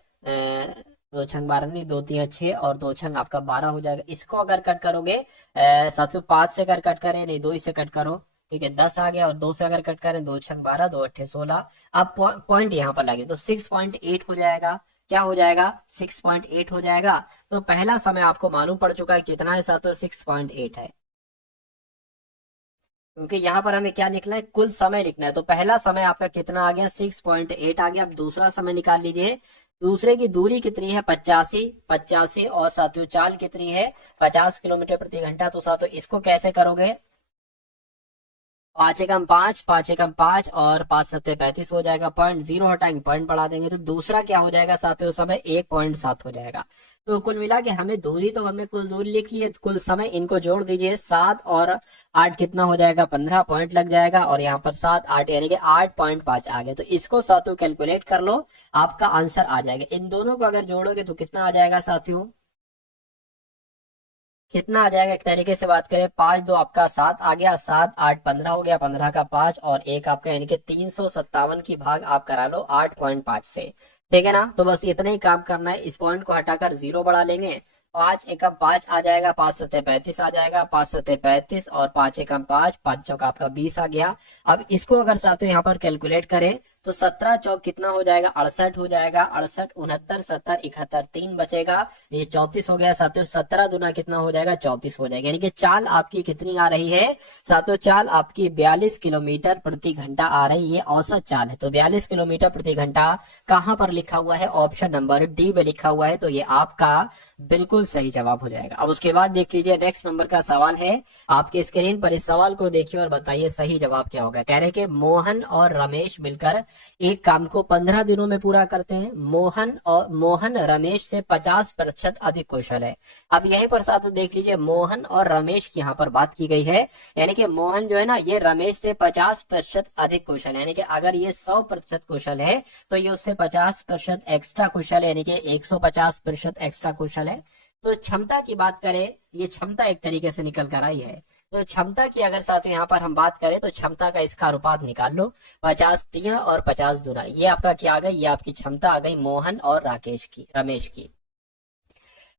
2 छंग 12 नहीं, 2 तिया 6 और 2 छंग आपका 12 हो जाएगा। इसको अगर कट करोगे साथियों 5 से अगर कट करें, नहीं 2 से कट करो, ठीक है 10 आ गया, और 2 से अगर कट करें 2 छंग 12, 2 अट्ठे 16। अब पॉइंट यहाँ पर लगे तो 6.8 हो जाएगा। क्या हो जाएगा, 6.8 हो जाएगा। तो पहला समय आपको मालूम पड़ चुका है कितना है साथियों, 6.8 है, क्योंकि यहाँ पर हमें क्या लिखना है, कुल समय लिखना है। तो पहला समय आपका कितना आ गया, 6.8 आ गया। अब दूसरा समय निकाल लीजिए, दूसरे की दूरी कितनी है 85, और साथियों चाल कितनी है 50 किलोमीटर प्रति घंटा। तो साथियों इसको कैसे करोगे, 5 एकम 5, 5 एकम 5 और 5 सत्ते 35 हो जाएगा। पॉइंट जीरो हटाएंगे, पॉइंट बढ़ा देंगे, तो दूसरा क्या हो जाएगा साथियों, समय 1.7 हो जाएगा। तो कुल मिला के हमें दूरी, तो हमने कुल दूरी लिख ली है, कुल समय इनको जोड़ दीजिए, 7 और 8 कितना हो जाएगा, 15 पॉइंट लग जाएगा, और यहाँ पर 7 8 यानी कि 8.5 आ गया। तो इसको साथियों कैलकुलेट कर लो, आपका आंसर आ जाएगा। इन दोनों को अगर जोड़ोगे तो कितना आ जाएगा साथियों, कितना आ जाएगा, एक तरीके से बात करें 5 2 आपका 7 आ गया, 7 8 15 हो गया, 15 का 5 और 1 आपका, यानी कि 357 की भाग आप करा लो 8.5 से। ठीक है ना, तो बस इतना ही काम करना है। इस पॉइंट को हटाकर 0 बढ़ा लेंगे, 5 एकम 5 आ जाएगा, 5 सत्ते 35 आ जाएगा, 5 सत्ते 35 और 5 एकम 5, 5 चौका आपका 20 आ गया। अब इसको अगर साथ यहाँ पर कैलकुलेट करें तो 17 चौक कितना हो जाएगा, 68 हो जाएगा। 68 69 70 71 3 बचेगा, ये 34 हो गया साथियों। 17 दुना कितना हो जाएगा, 34 हो जाएगा। यानी कि चाल आपकी कितनी आ रही है साथियों, चाल आपकी 42 किलोमीटर प्रति घंटा आ रही है, ये औसत चाल है। तो 42 किलोमीटर प्रति घंटा कहां पर लिखा हुआ है, ऑप्शन नंबर डी में लिखा हुआ है, तो ये आपका बिल्कुल सही जवाब हो जाएगा। अब उसके बाद देख लीजिए नेक्स्ट नंबर का सवाल है आपके स्क्रीन पर। इस सवाल को देखिए और बताइए सही जवाब क्या होगा। कह रहे कि मोहन और रमेश मिलकर एक काम को 15 दिनों में पूरा करते हैं। मोहन रमेश से 50% अधिक कुशल है। अब यहीं पर साथ देख लीजिए मोहन और रमेश की यहाँ पर बात की गई है, यानी कि मोहन जो है ना ये रमेश से 50% अधिक कुशल है। यानी कि अगर ये 100% कुशल है तो ये उससे 50% एक्स्ट्रा कुशल है, यानी कि 150% एक्स्ट्रा कुशल है। तो क्षमता की बात करें, ये क्षमता एक तरीके से निकल कर आई है। तो क्षमता की अगर साथ यहाँ पर हम बात करें तो क्षमता का इसका अनुपात निकाल लो, 50 तिया और 50 दूना, ये आपका क्या आ गई, ये आपकी क्षमता आ गई मोहन और रमेश की।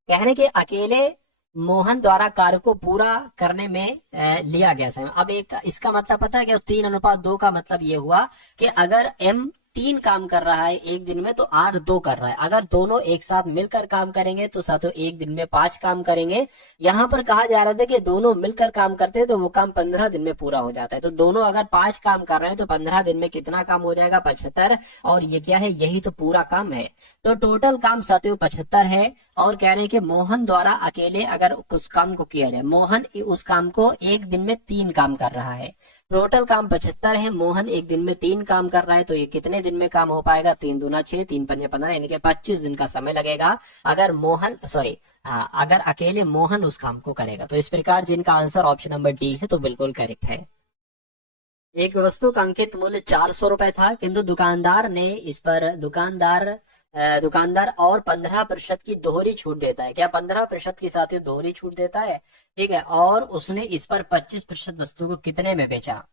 कहने के अकेले मोहन द्वारा कार्य को पूरा करने में लिया गया समय। अब एक इसका मतलब पता है क्या, 3:2 का मतलब ये हुआ कि अगर M 3 काम कर रहा है एक दिन में तो R 2 कर रहा है। अगर दोनों एक साथ मिलकर काम करेंगे तो साथियों एक दिन में 5 काम करेंगे। यहाँ पर कहा जा रहा था कि दोनों मिलकर काम करते हैं तो वो काम 15 दिन में पूरा हो जाता है। तो दोनों अगर 5 काम कर रहे हैं तो 15 दिन में कितना काम हो जाएगा, 75। और ये क्या है, यही तो पूरा काम है। तो टोटल काम साथियों 75 है। और कह रहे हैं कि मोहन द्वारा अकेले अगर उस काम को किया जाए, मोहन उस काम को एक दिन में 3 काम कर रहा है। टोटल काम 75 है, मोहन एक दिन में 3 काम कर रहा है, तो ये कितने दिन में काम हो पाएगा, 3 दूना 6, 3 पंजे 15, यानी कि 25 दिन का समय लगेगा अगर अगर अकेले मोहन उस काम को करेगा। तो इस प्रकार जिनका आंसर ऑप्शन नंबर डी है तो बिल्कुल करेक्ट है। एक वस्तु का अंकित मूल्य 400 रुपए था, किंतु दुकानदार और 15% की दोहरी छूट देता है। क्या 15% की साथ ही दोहरी छूट देता है, ठीक है। और उसने इस पर 25% वस्तु को कितने में बेचा।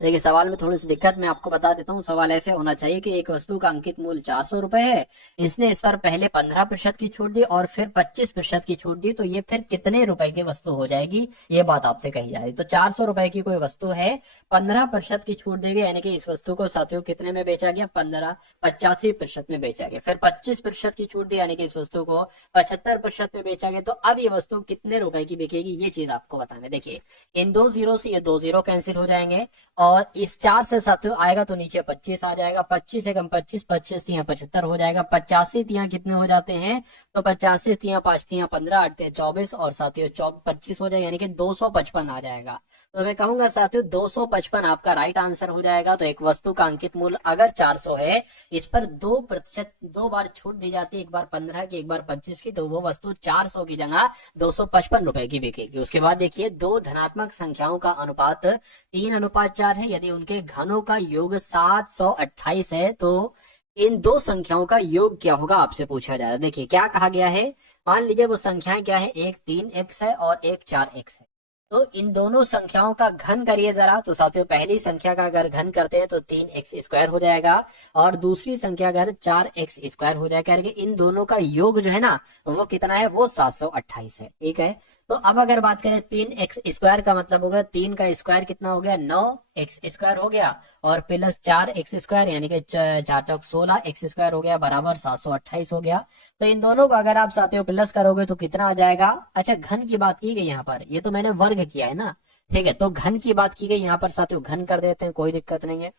देखिए सवाल में थोड़ी सी दिक्कत मैं आपको बता देता हूँ। सवाल ऐसे होना चाहिए कि एक वस्तु का अंकित मूल्य 400 रुपए है, इसने इस पर पहले 15% की छूट दी और फिर 25% की छूट दी, तो ये फिर कितने रुपए की वस्तु हो जाएगी, ये बात आपसे कही जा रही है। तो 400 रुपए की कोई वस्तु है, 15% की छूट दी गई, यानी कि इस वस्तु को साथियों कितने में बेचा गया, 85% में बेचा गया। फिर 25% की छूट दी, यानी कि इस वस्तु को 75% में बेचा गया। तो अब ये वस्तु कितने रुपए की बिकेगी, ये चीज आपको बताना है। देखिए इन 2 जीरो से ये 2 जीरो कैंसिल हो जाएंगे और इस 4 से साथियों आएगा तो नीचे 25 आ जाएगा। 25 एकम 25, 25 तिया 75 हो जाएगा। 85 तिया कितने हो जाते हैं, तो 85 तिया 5 तिया 15, 8 तिया 24 और साथियों 25 हो जाएगा, यानी कि 255 आ जाएगा। तो मैं कहूंगा साथियों 255 आपका राइट आंसर हो जाएगा। तो एक वस्तु का अंकित मूल्य अगर 400 है, इस पर 2% 2 बार छूट दी जाती है, एक बार 15 की एक बार 25 की, तो वो वस्तु 400 की जगह 255 रुपए की बिकेगी। उसके बाद देखिए दो धनात्मक संख्याओं का अनुपात 3:4 है, यदि उनके घनों का योग 728 है तो इन दो संख्याओं का योग क्या होगा, आपसे पूछा जा रहा है। देखिए क्या कहा गया है, मान लीजिए वो संख्याएं क्या है, एक 3x है और एक 4x है। तो इन दोनों संख्याओं का घन करिए जरा। तो साथियों पहली संख्या का अगर घन करते हैं तो 3x² हो जाएगा और दूसरी संख्या अगर 4x² हो जाएगा। इन दोनों का योग जो है ना वो कितना है, वो 728 है, ठीक है। तो अब अगर बात करें 3x² का मतलब होगा 3 का स्क्वायर कितना हो गया, 9x² हो गया और प्लस 4x² यानी कि 4 चौक 16x² हो गया बराबर 728 हो गया। तो इन दोनों को अगर आप साथियों प्लस करोगे तो कितना आ जाएगा। अच्छा घन की बात की गई यहाँ पर, ये तो मैंने वर्ग किया है ना, ठीक है। तो घन की बात की गई यहाँ पर साथियों, घन कर देते हैं, कोई दिक्कत नहीं है।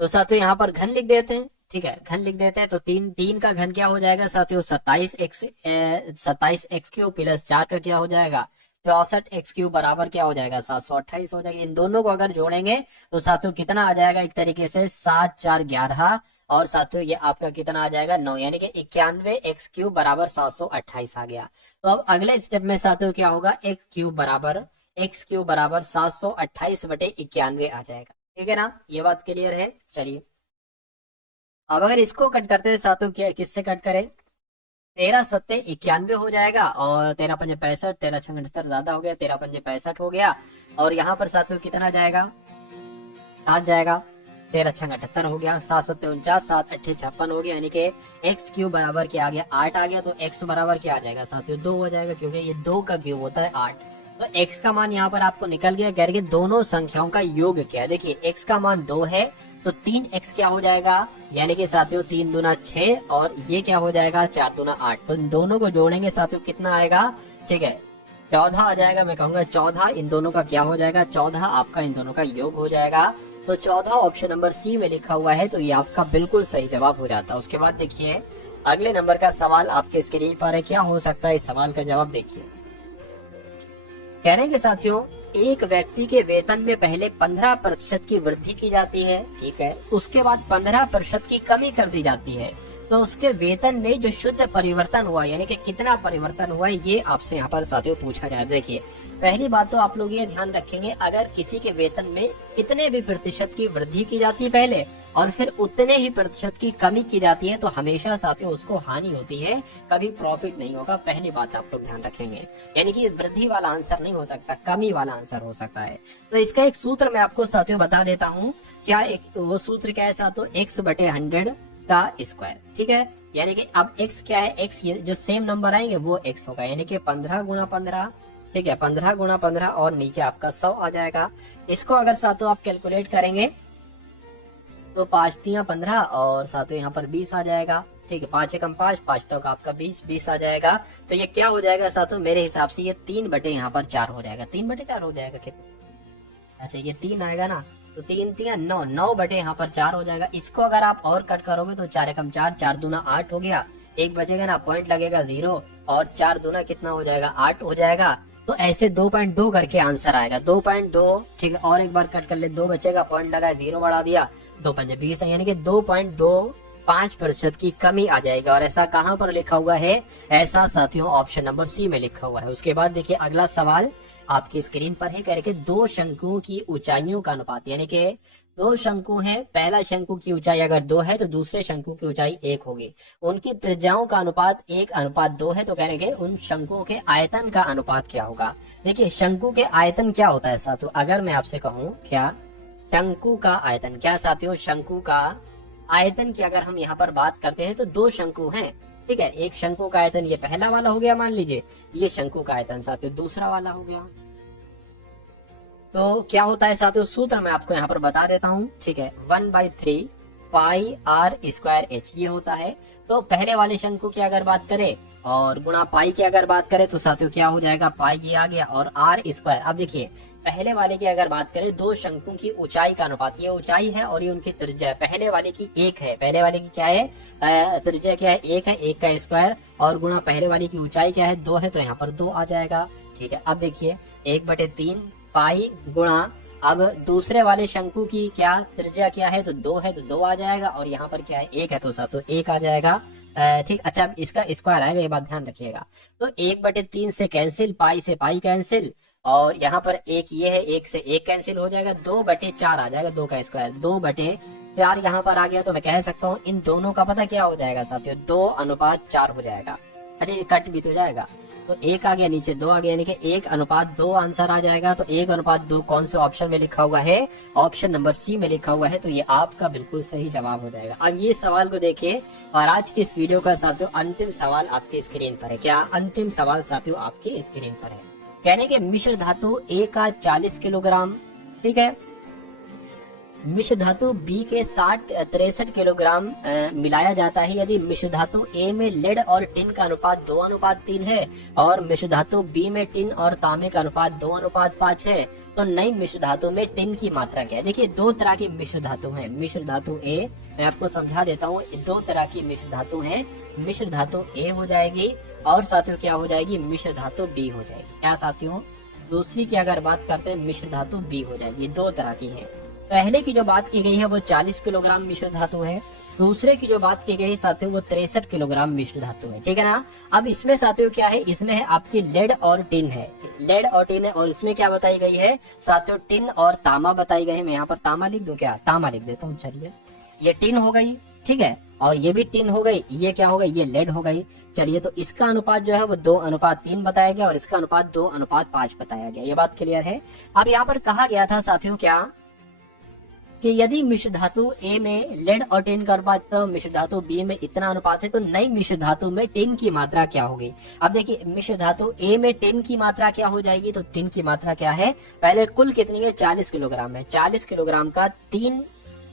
तो साथियों यहाँ पर घन लिख देते हैं, ठीक है, घन लिख देते हैं। तो 3 का घन क्या हो जाएगा साथियों, 27x³ प्लस 4 का क्या हो जाएगा, 64x³ बराबर क्या हो जाएगा, 728 हो जाएगा। इन दोनों को अगर जोड़ेंगे तो साथियों कितना आ जाएगा, एक तरीके से 7 4 11 और साथियों ये आपका कितना आ जाएगा 9, यानी कि 91x³ बराबर 728 आ गया। तो अब अगले स्टेप में साथियों क्या होगा, x³ बराबर 728/91 आ जाएगा, ठीक है ना। ये बात क्लियर है। चलिए अब अगर इसको कट करते हैं साथियों, क्या किससे कट करें, 13 सत्ते 91 हो जाएगा और 13 पंजे 65, 13 छंग 78 ज्यादा हो गया, 13 पंजे 65 हो गया और यहाँ पर साथियों कितना जाएगा, 7 जाएगा, 13 छंग 78 हो गया, 7 7 49, 7 8 56 हो गया, यानी कि एक्स क्यूब बराबर क्या आ गया 8 आ गया। तो एक्स बराबर क्या आ जाएगा साथियों 2 हो जाएगा, क्योंकि ये 2 का क्यूब होता है 8। तो एक्स का मान यहाँ पर आपको निकल गया। कह रहे दोनों संख्याओं का योग क्या है। देखिए एक्स का मान 2 है तो 3x क्या हो जाएगा, यानी कि साथियों 3 दूना 6 और ये क्या हो जाएगा 4 दूना 8। तो इन दोनों को जोड़ेंगे साथियों कितना आएगा, ठीक है 14 आ जाएगा। मैं कहूंगा 14 इन दोनों का क्या हो जाएगा, 14 आपका इन दोनों का योग हो जाएगा। तो 14 ऑप्शन नंबर सी में लिखा हुआ है, तो ये आपका बिल्कुल सही जवाब हो जाता है। उसके बाद देखिए अगले नंबर का सवाल आपके स्क्रीन पर है। क्या हो सकता है इस सवाल का जवाब देखिए। कह रहे हैं साथियों एक व्यक्ति के वेतन में पहले 15% की वृद्धि की जाती है, ठीक है, उसके बाद 15% की कमी कर दी जाती है। तो उसके वेतन में जो शुद्ध परिवर्तन हुआ यानी कि कितना परिवर्तन हुआ ये आपसे यहाँ पर साथियों पूछा जाए। देखिए पहली बात तो आप लोग ये ध्यान रखेंगे, अगर किसी के वेतन में कितने भी प्रतिशत की वृद्धि की जाती है पहले और फिर उतने ही प्रतिशत की कमी की जाती है तो हमेशा साथियों उसको हानि होती है, कभी प्रॉफिट नहीं होगा। पहली बात आप लोग ध्यान रखेंगे, यानी कि वृद्धि वाला आंसर नहीं हो सकता, कमी वाला आंसर हो सकता है। तो इसका एक सूत्र मैं आपको साथियों बता देता हूँ। क्या वो सूत्र क्या है साथियों, x/100 का स्क्वायर, ठीक है। यानी कि अब x क्या है, x ये जो सेम नंबर आएंगे वो x होगा, यानी कि 15 गुणा 15, ठीक है 15 गुणा 15 और नीचे आपका 100 आ जाएगा। इसको अगर साथियों आप कैलकुलेट करेंगे तो 5 तियां 15 और साथियों यहाँ पर 20 आ जाएगा, ठीक है 5 एकम 5, 5 तो आपका 20 आ जाएगा। तो ये क्या हो जाएगा साथियों, मेरे हिसाब से ये 3/4 यहाँ पर 4 हो जाएगा, 3/4 हो जाएगा कितना, अच्छा ये 3 आएगा ना, तो 3 तियां 9, 9/4 यहाँ पर 4 हो जाएगा। इसको अगर आप और कट करोगे तो 4 एकम 4, 4 दूना 8 हो गया, एक बचेगा ना पॉइंट लगेगा 0 और 4 दूना कितना हो जाएगा 8 हो जाएगा। तो ऐसे 2.2 करके आंसर आएगा 2.2, ठीक है और एक बार कट कर ले 2 बचेगा, पॉइंट लगा 0 बढ़ा दिया, 2×5 यानी कि 2.25% की कमी आ जाएगा। और ऐसा कहाँ पर लिखा हुआ है, ऐसा साथियों ऑप्शन नंबर सी में लिखा हुआ है। उसके बाद देखिए अगला सवाल आपकी स्क्रीन पर है, कह रहे कि 2 शंकुओं की ऊंचाइयों का अनुपात, यानी कि 2 शंकु हैं, पहला शंकु की ऊंचाई अगर 2 है तो दूसरे शंकु की ऊंचाई 1 होगी, उनकी त्रिज्याओं का अनुपात 1:2 है। तो कह रहे उन शंकुओं के आयतन का अनुपात क्या होगा। देखिए शंकु के आयतन क्या होता है साथियों, अगर मैं आपसे कहूँ क्या शंकु का आयतन, क्या साथियों शंकु का आयतन की अगर हम यहाँ पर बात करते हैं तो 2 शंकु हैं, ठीक है। एक शंकु का आयतन ये पहला वाला हो गया, मान लीजिए ये शंकु का आयतन साथियों दूसरा वाला हो गया। तो क्या होता है साथियों, सूत्र मैं आपको यहाँ पर बता देता हूँ, ठीक है 1/3 पाई r²h ये होता है। तो पहले वाले शंकु की अगर बात करें और गुणा पाई की अगर बात करें तो साथियों क्या हो जाएगा, पाई ये आ गया और r²। अब देखिए पहले वाले की अगर बात करें 2 शंकु की ऊंचाई का अनुपात, ये ऊंचाई है और ये उनकी त्रिज्या है। पहले वाले की 1 है, पहले वाले की क्या है त्रिज्या क्या है 1 है, 1 का स्क्वायर और गुणा पहले वाले की ऊंचाई क्या है 2 है, तो यहाँ पर 2 आ जाएगा, ठीक है। अब देखिए 1/3 पाई गुणा अब दूसरे वाले शंकु की क्या त्रिज्या क्या है तो 2 है, तो 2 आ जाएगा और यहाँ पर क्या है 1 है तो साथियों 1 आ जाएगा, ठीक। अच्छा अब इसका स्क्वायर आएगा, ये बात ध्यान रखिएगा। तो 1/3 से कैंसिल, पाई से पाई कैंसिल और यहाँ पर 1 ये है, 1 से 1 कैंसिल हो जाएगा, 2/4 आ जाएगा, 2 का स्क्वायर 2/4 यहाँ पर आ गया। तो मैं कह सकता हूँ इन दोनों का पता क्या हो जाएगा साथियों 2:4 हो जाएगा। अच्छा ये कट भी तो जाएगा, तो 1 आ गया नीचे 2 आ गया, यानी कि 1:2 आंसर आ जाएगा। तो 1:2 कौन से ऑप्शन में लिखा हुआ है, ऑप्शन नंबर सी में लिखा हुआ है, तो ये आपका बिल्कुल सही जवाब हो जाएगा। अब ये सवाल को देखिए और आज के इस वीडियो का साथियों अंतिम सवाल आपके स्क्रीन पर है। क्या अंतिम सवाल साथियों आपके स्क्रीन पर है, कहने के मिश्र धातु A का 40 किलोग्राम, ठीक है, मिश्र धातु B के 63 किलोग्राम मिलाया जाता है यदि मिश्र धातु A में लेड और टिन का अनुपात 2:3 है और मिश्र धातु B में टिन और तांबे का अनुपात 2:5 है, तो नई मिश्र धातु में टिन की मात्रा क्या है। देखिए 2 तरह की मिश्र धातु है, मिश्र धातु A मैं आपको समझा देता हूँ, 2 तरह की मिश्र धातु है, मिश्र धातु A हो जाएगी और साथियों क्या हो जाएगी मिश्र धातु B हो जाएगी। क्या साथियों, दूसरी की अगर बात करते हैं मिश्र धातु B हो जाएगी, 2 तरह की है। पहले की जो बात की गई है वो 40 किलोग्राम मिश्र धातु है, दूसरे की जो बात की गई है साथियों वो 63 किलोग्राम मिश्र धातु है, ठीक है ना। अब इसमें साथियों क्या है, इसमें है आपकी लेड और टिन है, लेड और टिन है और इसमें क्या बताई गई है साथियों टिन और तांबा बताई गई है। मैं यहाँ पर तांबा लिख दूं, क्या तांबा लिख देता हूँ, चलिए ये टिन हो गई, ठीक है, और ये भी टिन हो गई, ये क्या हो गई ये लेड हो गई। चलिए तो इसका अनुपात जो है वो 2:3 बताया गया और इसका अनुपात 2:5 बताया गया, ये बात क्लियर है। अब यहाँ पर कहा गया था साथियों क्या कि यदि मिश्र धातु ए में लेड और टिन का अनुपात तो मिश्र धातु बी में इतना अनुपात है, तो नई मिश्र धातु में टिन की मात्रा क्या होगी। अब देखिए मिश्र धातु ए में टिन की मात्रा क्या हो जाएगी, तो टिन की मात्रा क्या है, पहले कुल कितनी है 40 किलोग्राम है, 40 किलोग्राम का तीन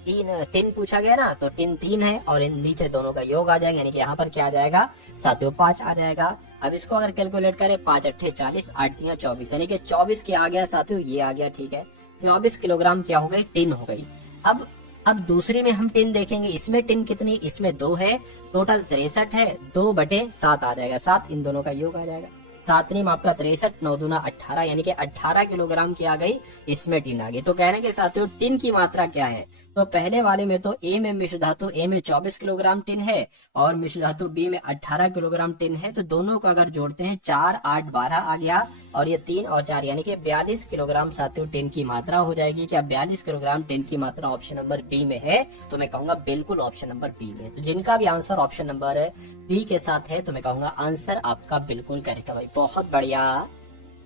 टिन पूछा गया ना, तो टिन 3 है और इन नीचे दोनों का योग आ जाएगा, यानी कि यहाँ पर क्या आ जाएगा साथियों 5 आ जाएगा। अब इसको अगर कैलकुलेट करें 5 अट्ठे 40 8 3 24, यानी कि 24 के आ गया साथियों, ये आ गया ठीक है, 24 किलोग्राम क्या हो गई टिन हो गई। अब दूसरी में हम टिन देखेंगे, इसमें टिन कितनी, इसमें 2 है, टोटल 63 है, 2/7 आ जाएगा, 7 इन दोनों का योग आ जाएगा, 7 में आपका 63 9 दूना 18, यानी कि 18 किलोग्राम की आ गई, इसमें टिन आ गई। तो कहने के साथियों टिन की मात्रा क्या है, तो पहले वाले में तो ए में मिश्र धातु ए में 24 किलोग्राम टिन है और मिश्र धातु बी में 18 किलोग्राम टिन है, तो दोनों को अगर जोड़ते हैं 4 8 12 आ गया और ये 3 और 4 यानी कि 42 किलोग्राम साथियों टिन की मात्रा हो जाएगी। क्या 42 किलोग्राम टिन की मात्रा ऑप्शन नंबर बी में है, तो मैं कहूंगा बिल्कुल ऑप्शन नंबर बी में। तो जिनका भी आंसर ऑप्शन नंबर बी के साथ है, तो मैं कहूंगा आंसर आपका बिल्कुल करेक्ट है भाई, बहुत बढ़िया,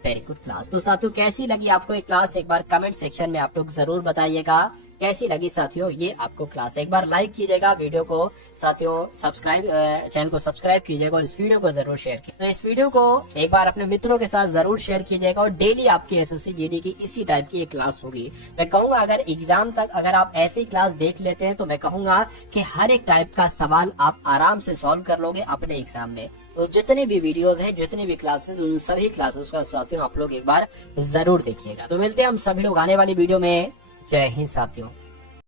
वेरी गुड क्लास। तो साथियों कैसी लगी आपको ये क्लास, एक बार कमेंट सेक्शन में आप लोग जरूर बताइएगा कैसी लगी साथियों ये आपको क्लास। एक बार लाइक कीजिएगा वीडियो को साथियों, सब्सक्राइब चैनल को सब्सक्राइब कीजिएगा और इस वीडियो को जरूर शेयर कीजिएगा। तो इस वीडियो को एक बार अपने मित्रों के साथ जरूर शेयर कीजिएगा और डेली आपकी एसएससी जीडी की इसी टाइप की एक क्लास होगी। मैं कहूंगा अगर एग्जाम तक अगर आप ऐसी क्लास देख लेते हैं, तो मैं कहूंगा कि हर एक टाइप का सवाल आप आराम से सॉल्व कर लोगे अपने एग्जाम में। तो जितने भी वीडियोस हैं, जितनी भी क्लासेस, उन सभी क्लासेस का साथियों आप लोग एक बार जरूर देखिएगा। तो मिलते हैं हम सभी लोग आने वाली वीडियो में। जय हिंद साथियों।